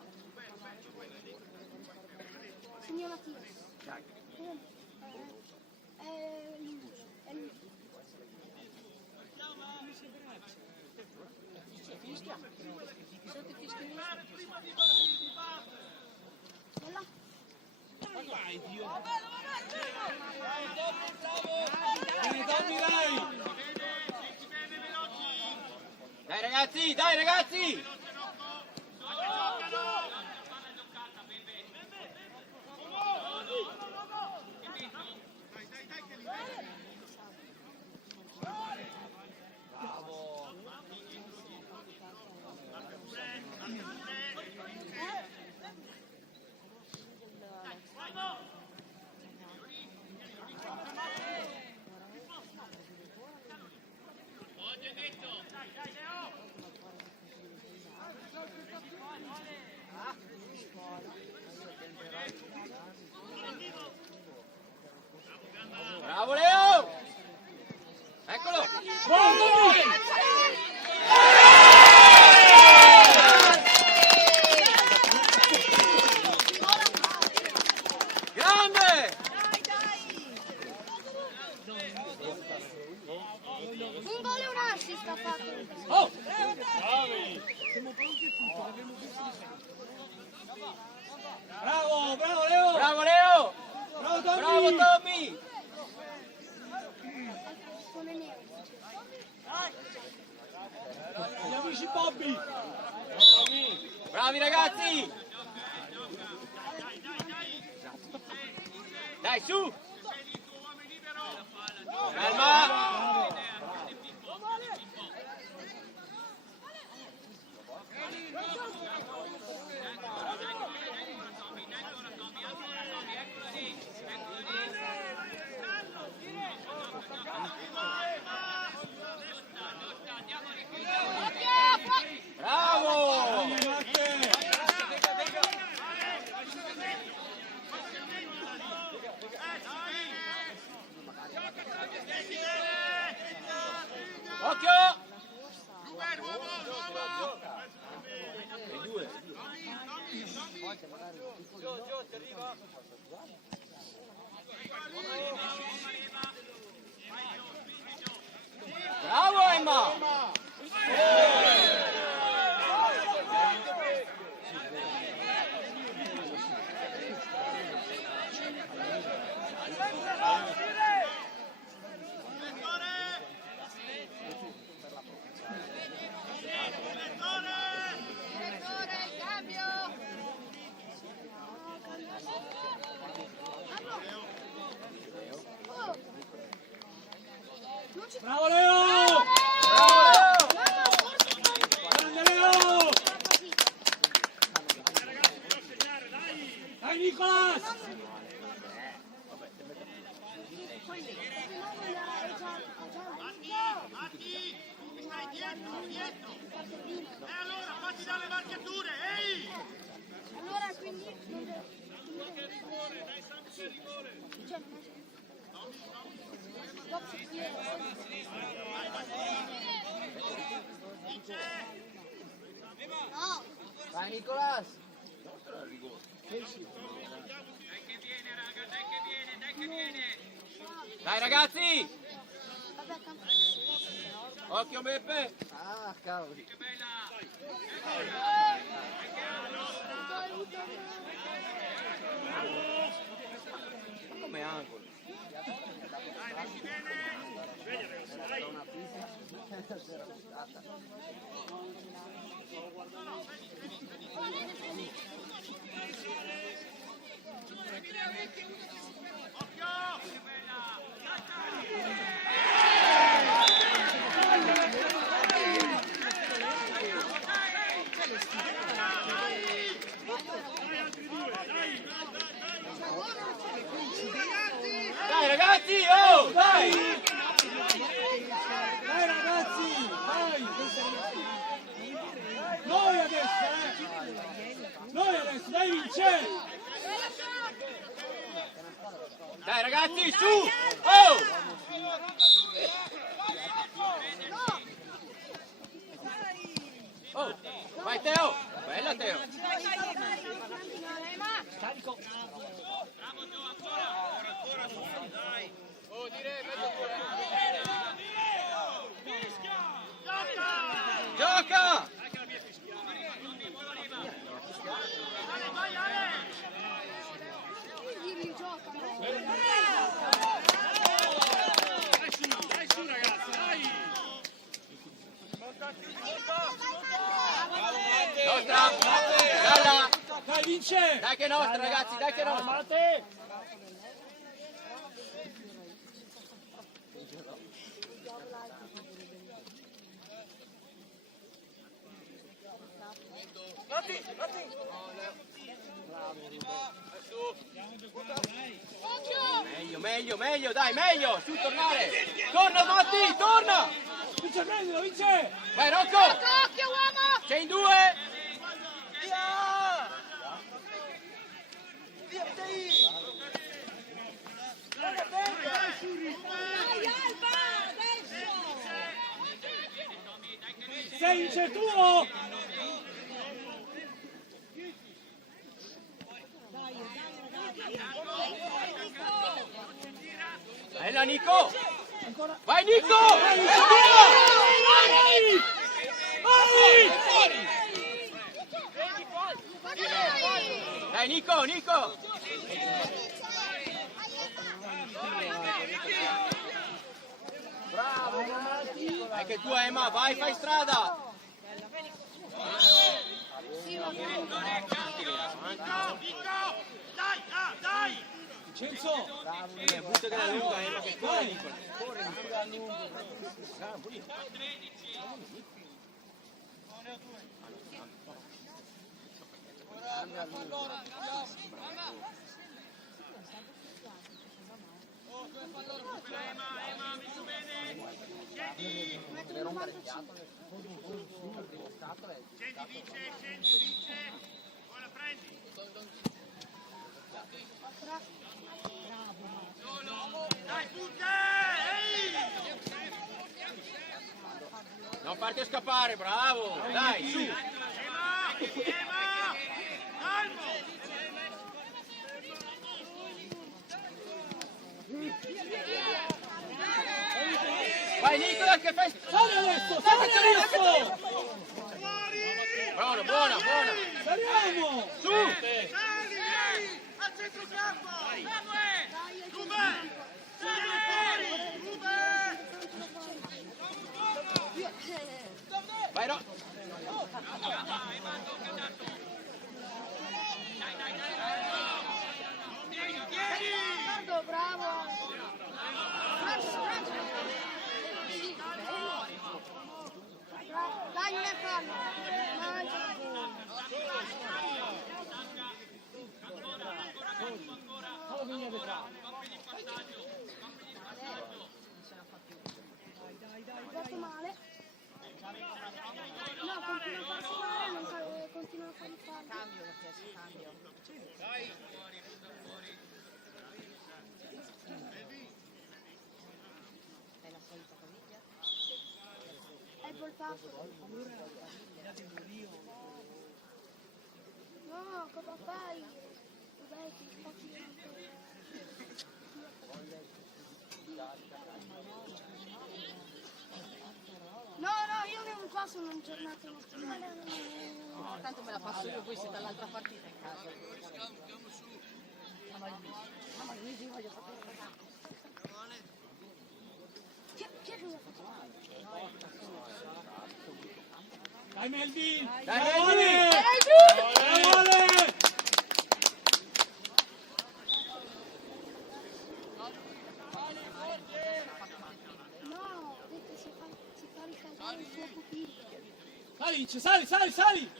Segnalativa. Dai. È lui. Fischia. Senti fischia. Quella? Vai, Dio! Dai ragazzi, dai ragazzi! Bravo Leo! Eccolo! Grande! Un gol e un assist ha fatto. Oh! Siamo pronti e tutto, l'avevo visto di sempre. Bravo, bravo Leo! Bravo Leo! Bravo Tommy! Bravo Tommy! Con le nere. Gli amici Bobby! Bravi ragazzi! Dai su! Calma! Bravo! Occhio! Bravo Emma! Bravo Leo! Grande Leo! Dai Nicolas! E allora fatti dalle marcature, ehi! Allora quindi Dai Sam per rigore! No! Vai Nicolas! Dai che viene raga, dai che viene! Dai ragazzi! Vabbè, tanto. Occhio Beppe! Ah, cavoli. Come angolo? Dai ragazzi, oh, dai! Dai ragazzi, dai! Noi adesso, Noi adesso, dai Vince! Dai ragazzi, su! Oh! Oh! Vai Teo! Bella Teo! Carico! Oh, direi, mezzo Gioca! Dirgli gioca. Dai su ragazzi, dai! Nostra! Dalla! Dai Vince! Dai che è nostra ragazzi, dai che è nostra! Meglio, dai, meglio! Su, tornare! Torna Matti, torna! Vince, prendilo, Vince! Vai Rocco! Occhio uomo! Sei in due! Sei Vince tuo! Bella Nico! Vai Nico! Dai Nico, Nico! Bravo, Matti! Dai che tua Emma, vai, fai strada! Vincenzo! Butta della lunga Emma che corre Nicola! Non farti scappare, bravo! Dai, su! Vai Nicola che fai... Sali adesso, sali adesso! Buona, buona, buona! Saliamo! Su! al centrocampo! Ruben! Vai Ro... Guarda, bravo. Dai, non è fallo. Fatto male. No, continua a farsi male, non continua a fare il fallo. Cambio l'ha chiesto, cambio. È la solita famiglia? È polpato. No, cosa fai? Dai, ti faccio in giornata in ospedale. Tanto me la passo io, poi se dall'altra partita in casa. Mamma Luigi, voglio sapere cosa. Chi è che mi ha fatto male? Dai Melvin! Dai, Melvin! No, ho detto si fa ricaldare il suo pupillo. Sali, sali!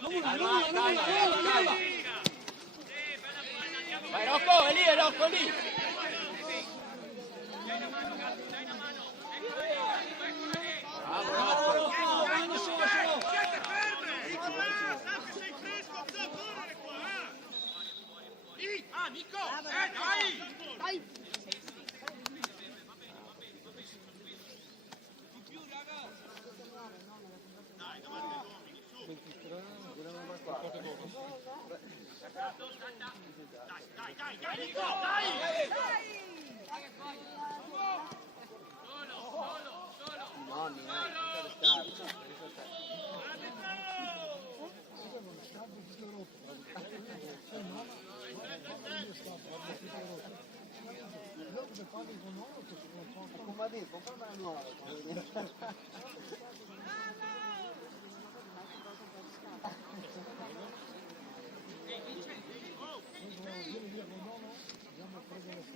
Non mulla! Vai Rocco, è lì, Rocco, lì! Bravo Rocco! Siete ferme! Sa che sei fresco, bisogna correre qua, Ah, Nico! Dai! Dai! Dai, Nico! Dai!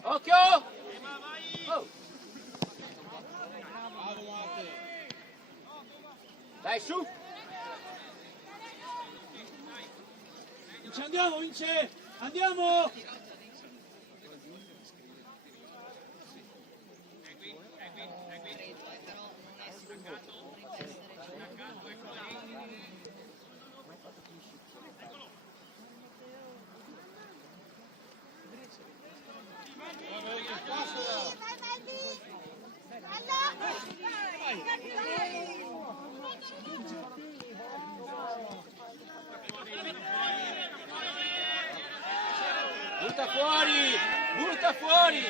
Occhio! Oh. Dai su! Vince, andiamo, Vince! Andiamo! Butta fuori! Butta fuori!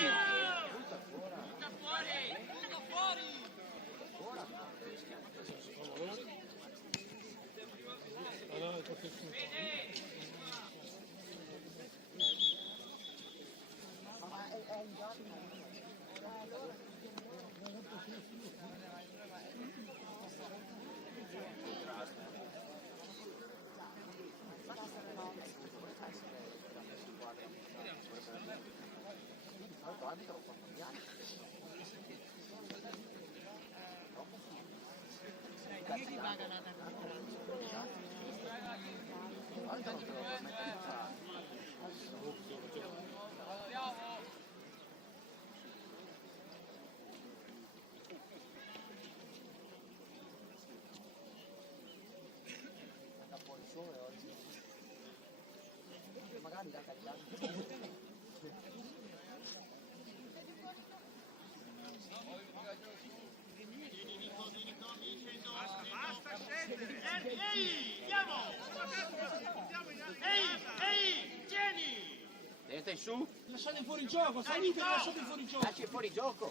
Tieni su! Lasciate fuori gioco, salite e lasciate fuori gioco! Lasci fuori gioco!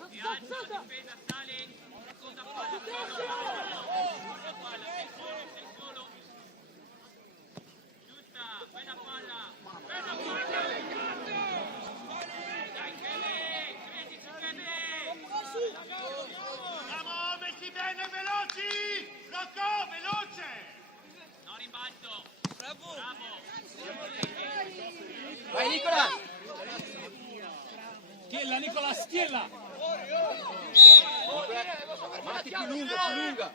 Andiamo, messi bene, veloci! Rocco, veloce! No rimbalzo! Bravo! Vai Nicola! Stiella, Nicola, stiella! Matti più lunga!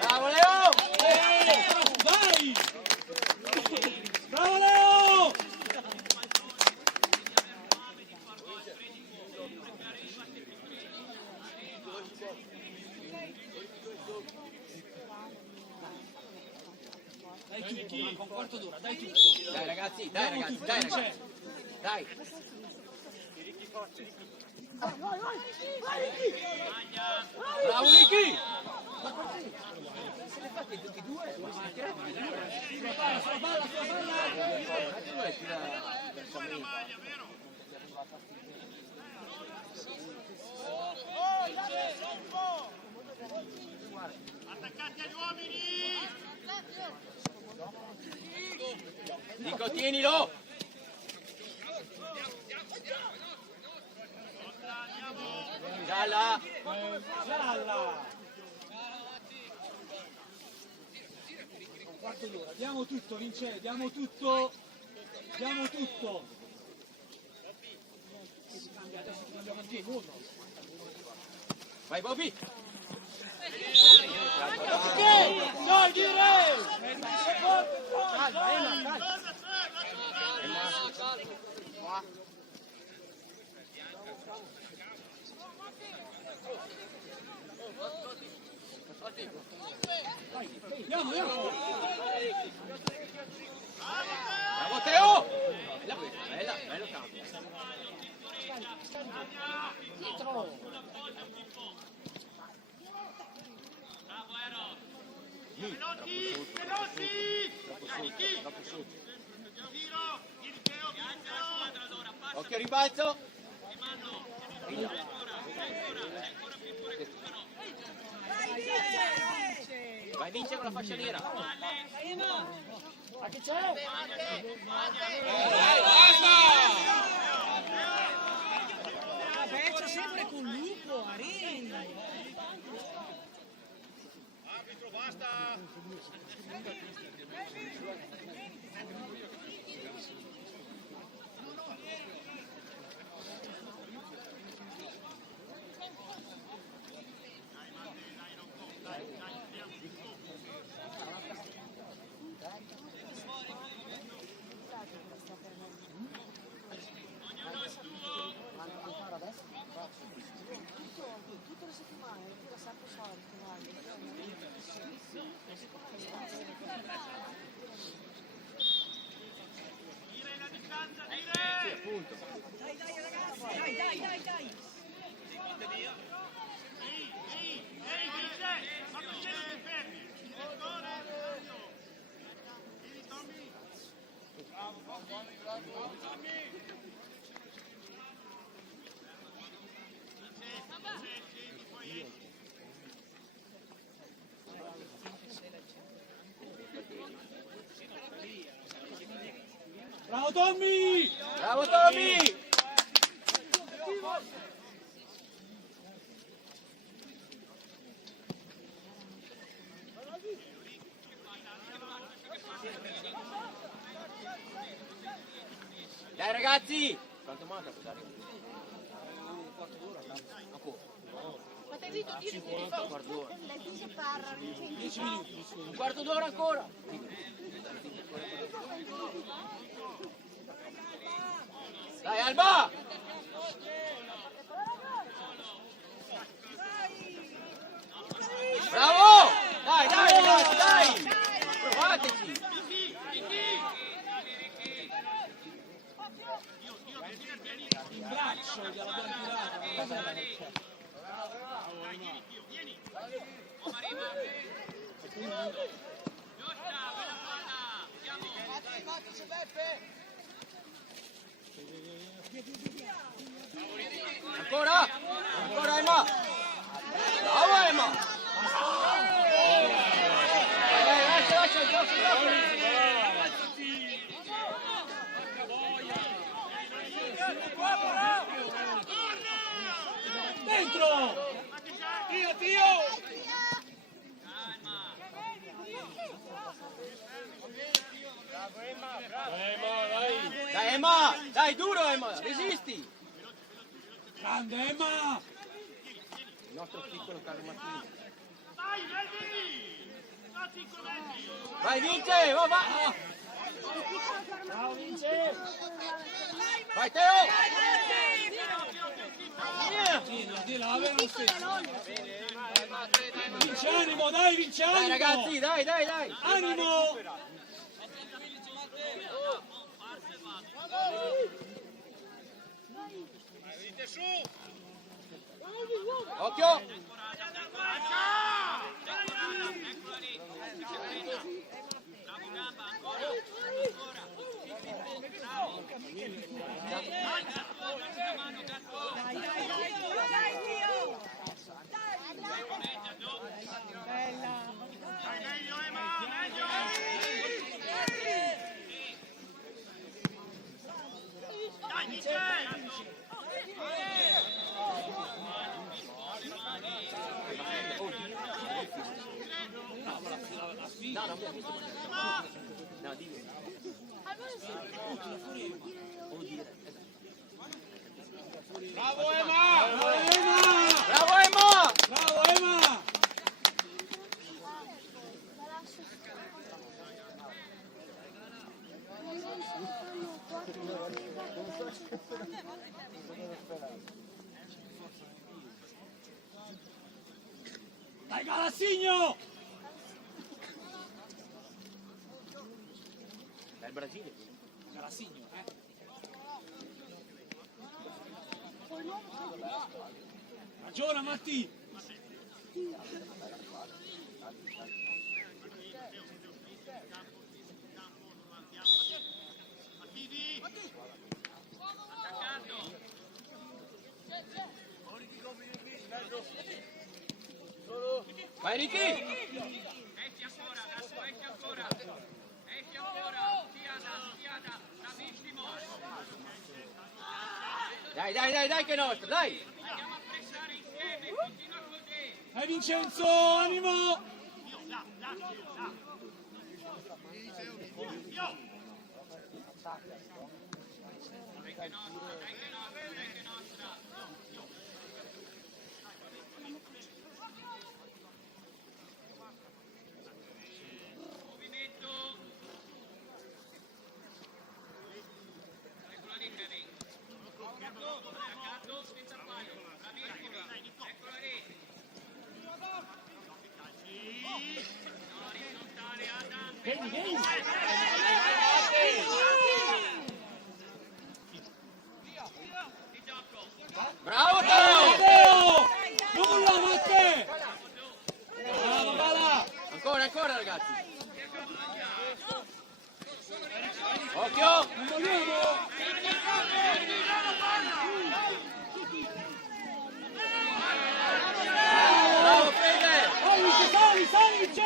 Bravo Leo! Vai! Bravo Leo! Dai tutti, con quarto d'ora, dai tutto. Dai ragazzi, dai! Bravo Ricky! Se ne fate tutti e due, sono tirati di due. Sulla palla! Buona maglia, vero? Attaccati agli uomini! Nico, tienilo! Gialla! Gialla! Un quarto d'ora, diamo tutto Vince, diamo tutto! Diamo tutto! Adesso ti cambiamo anche uno! Vai Bobby! Dai direi! Andiamo! Bravo Teo! Bello cambio. Dietro! Veloci! Giro! Vieni Teo! Occhio rimbalzo! Vai Vince con la fascia nera! Ma che c'è? Beccia sempre con Lupo, Arini. Arbitro, basta! Tutte le settimane, la sempre solito, Dire la distanza, dire! Appunto! Dai ragazzi, dai. Ehi, Vince! Quando scende ti fermi! Vieni Tommy! Bravo, Tommy! Bravo Tommy! Bravo Tommy! Dai ragazzi! Quanto manca per dare? Un quarto d'ora? Ancora? Avete visto tiri di Un quarto d'ora. le figlie parlano. 10 minuti. Un quarto d'ora ancora? Dai Alba! Bravo! Dai ragazzi, dai! Provateci! In braccio gliel'abbiamo tirata. Ancora! Ancora Emma! Bravo Emma! Dai, lascia il gioco! Dentro! Tio! Dai Emma! Dai duro Emma! Resisti! Grande Emma! Il nostro piccolo Carlo Martini. Vai, Verdi! A 5 metri! Vai Vince! Va! Bravo Vince! Vai Teo! Di là, aveva un senso. Vince animo, dai Vince animo! Dai ragazzi, dai! Animo! su! Occhio! Meglio Ema, meglio! Dai, chi c'è? No, dimmi. Bravo Ema! Bravo Emma! Bravo Emma! Dai Galassigno! Dal Brasile. Galassigno, Ragiona Matti! Vai Ricky! Esci ancora, adesso esci ancora! Esci ancora! Schiada, bravissimo! Dai che è nostro, dai! Andiamo a pressare insieme, continua così! Vincenzo, animo! Movimento! Eccola lì Kevin! Attaccato, senza fallo, bravissimo! Eccola lì! No, orizzontale Adam! Di gioco! Bravo Teo! Teo! Nulla Matte! Bravo Bala! Ancora ragazzi! Occhio! Non vogliamo! Bravo Fede! Salic!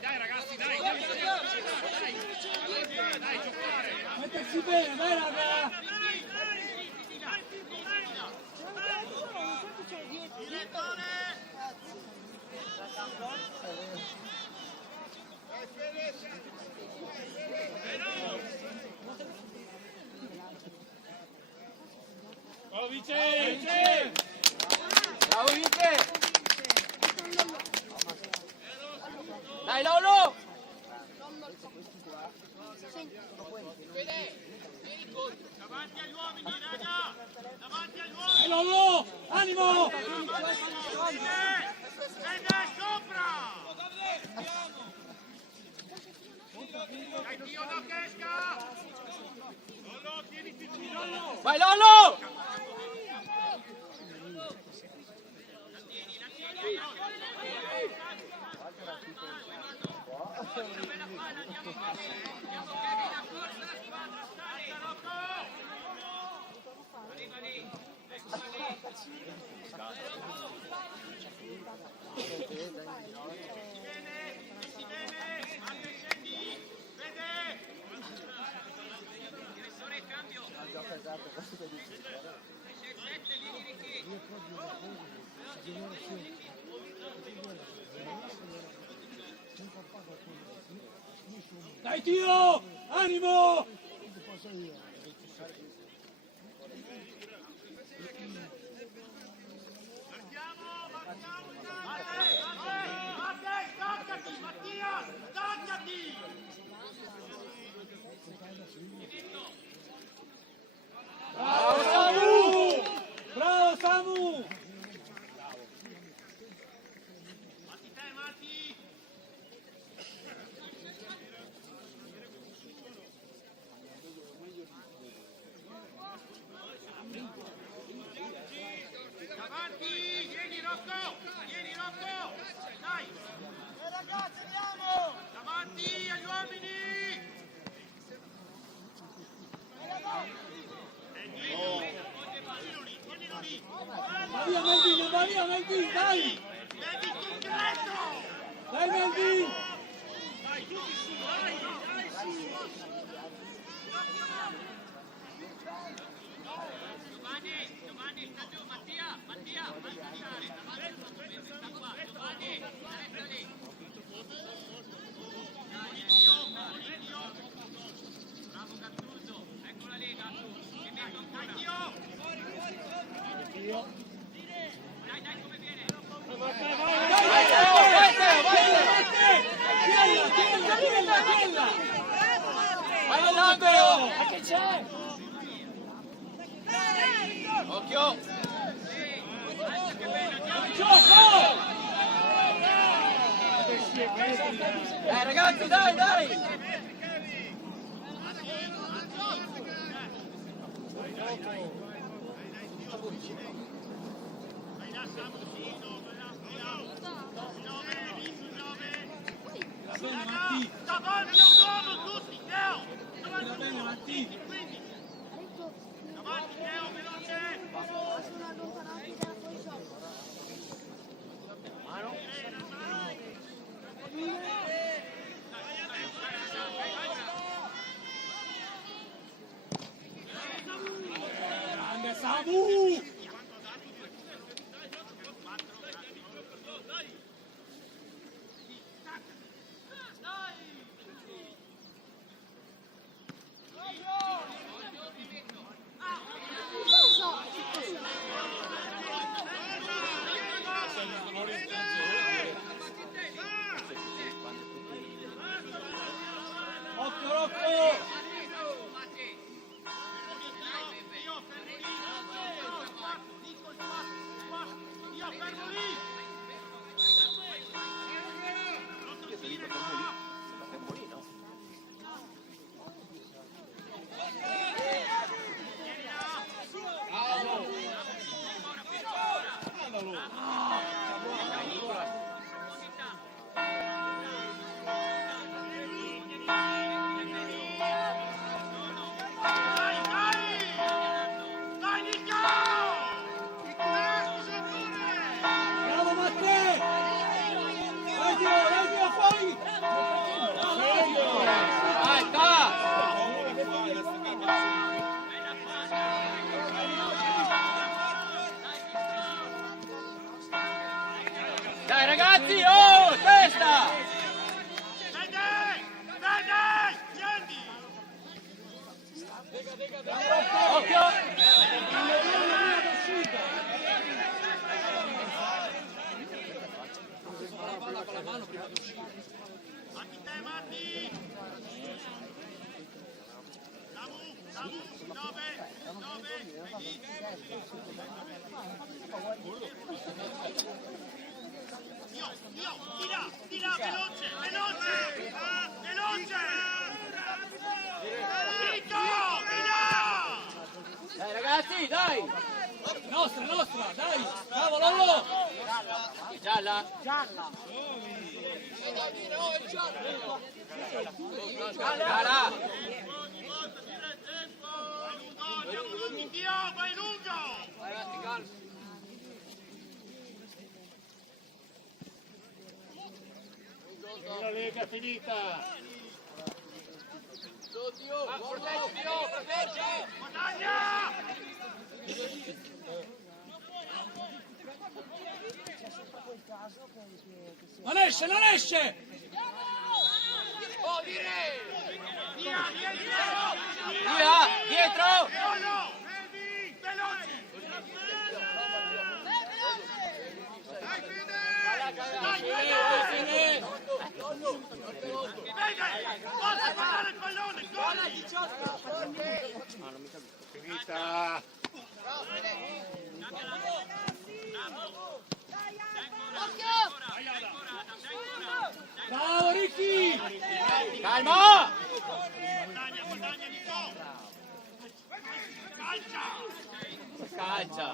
Dai ragazzi, dai! Dai, giocare! Mettersi bene, dai raga! Bravo Vince! Bravo Vince! Dai Lolo! Davanti agli uomini, raga! Davanti agli uomini! Dai Lolo! Animo! Ed è sopra! Dai Dio da Kesca! Lollo, tieniti giù! Vai Lolo! Dai Tio! Animo! Staccati, Mattia! Staccati! Bravo Samu! via Melvin, dai! Devi concreto! Dai Melvin! Dai, tutti su, dai su! Giovanni, sta giù, Mattia, vai lasciare, sta qua, Giovanni, resta lì. Bravo Gattuso, eccola lì Gattuso, che metto ancora. Dai, come viene? Vai all'angolo! Ma che c'è? Occhio! Gioco! Ragazzi, dai! Bene Matti! Davanti a un uomo tutti, Teo! Va bene Matti! Davanti Teo, veloce! Sono allontanati dalla fuorigioco. Grande Samu! Occhio Rocco! Bravo Matteo! Vai Dio, fuori! Dai ragazzi, oh, testa! Dai, scendi! Occhio! Matti te, Matti! Samu, 9, vedi? Di là, veloce! Vito, di là! Dai ragazzi, dai! Nostra, dai! Bravo Lollo! Gialla! Gialla! Gialla! Vai lungo! La Lega è finita! Guadagna! Non esce! Via! Via! Dietro! No! Veloci! Dai, Posso parlare il pallone! Finita! Bravo Ricky! Calma! Guadagna Nico! Calcia! Calcia!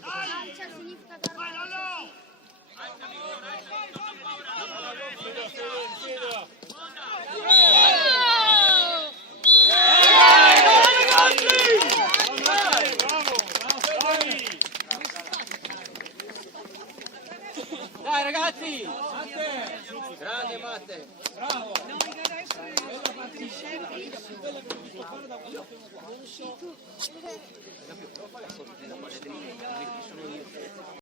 Calcia significa dare Vai Lollo! ragazzi! Matte! Grande Matte! Bravo! No, you gotta essere Bella partita! Quella che ho visto fare da quando abbiamo fatto.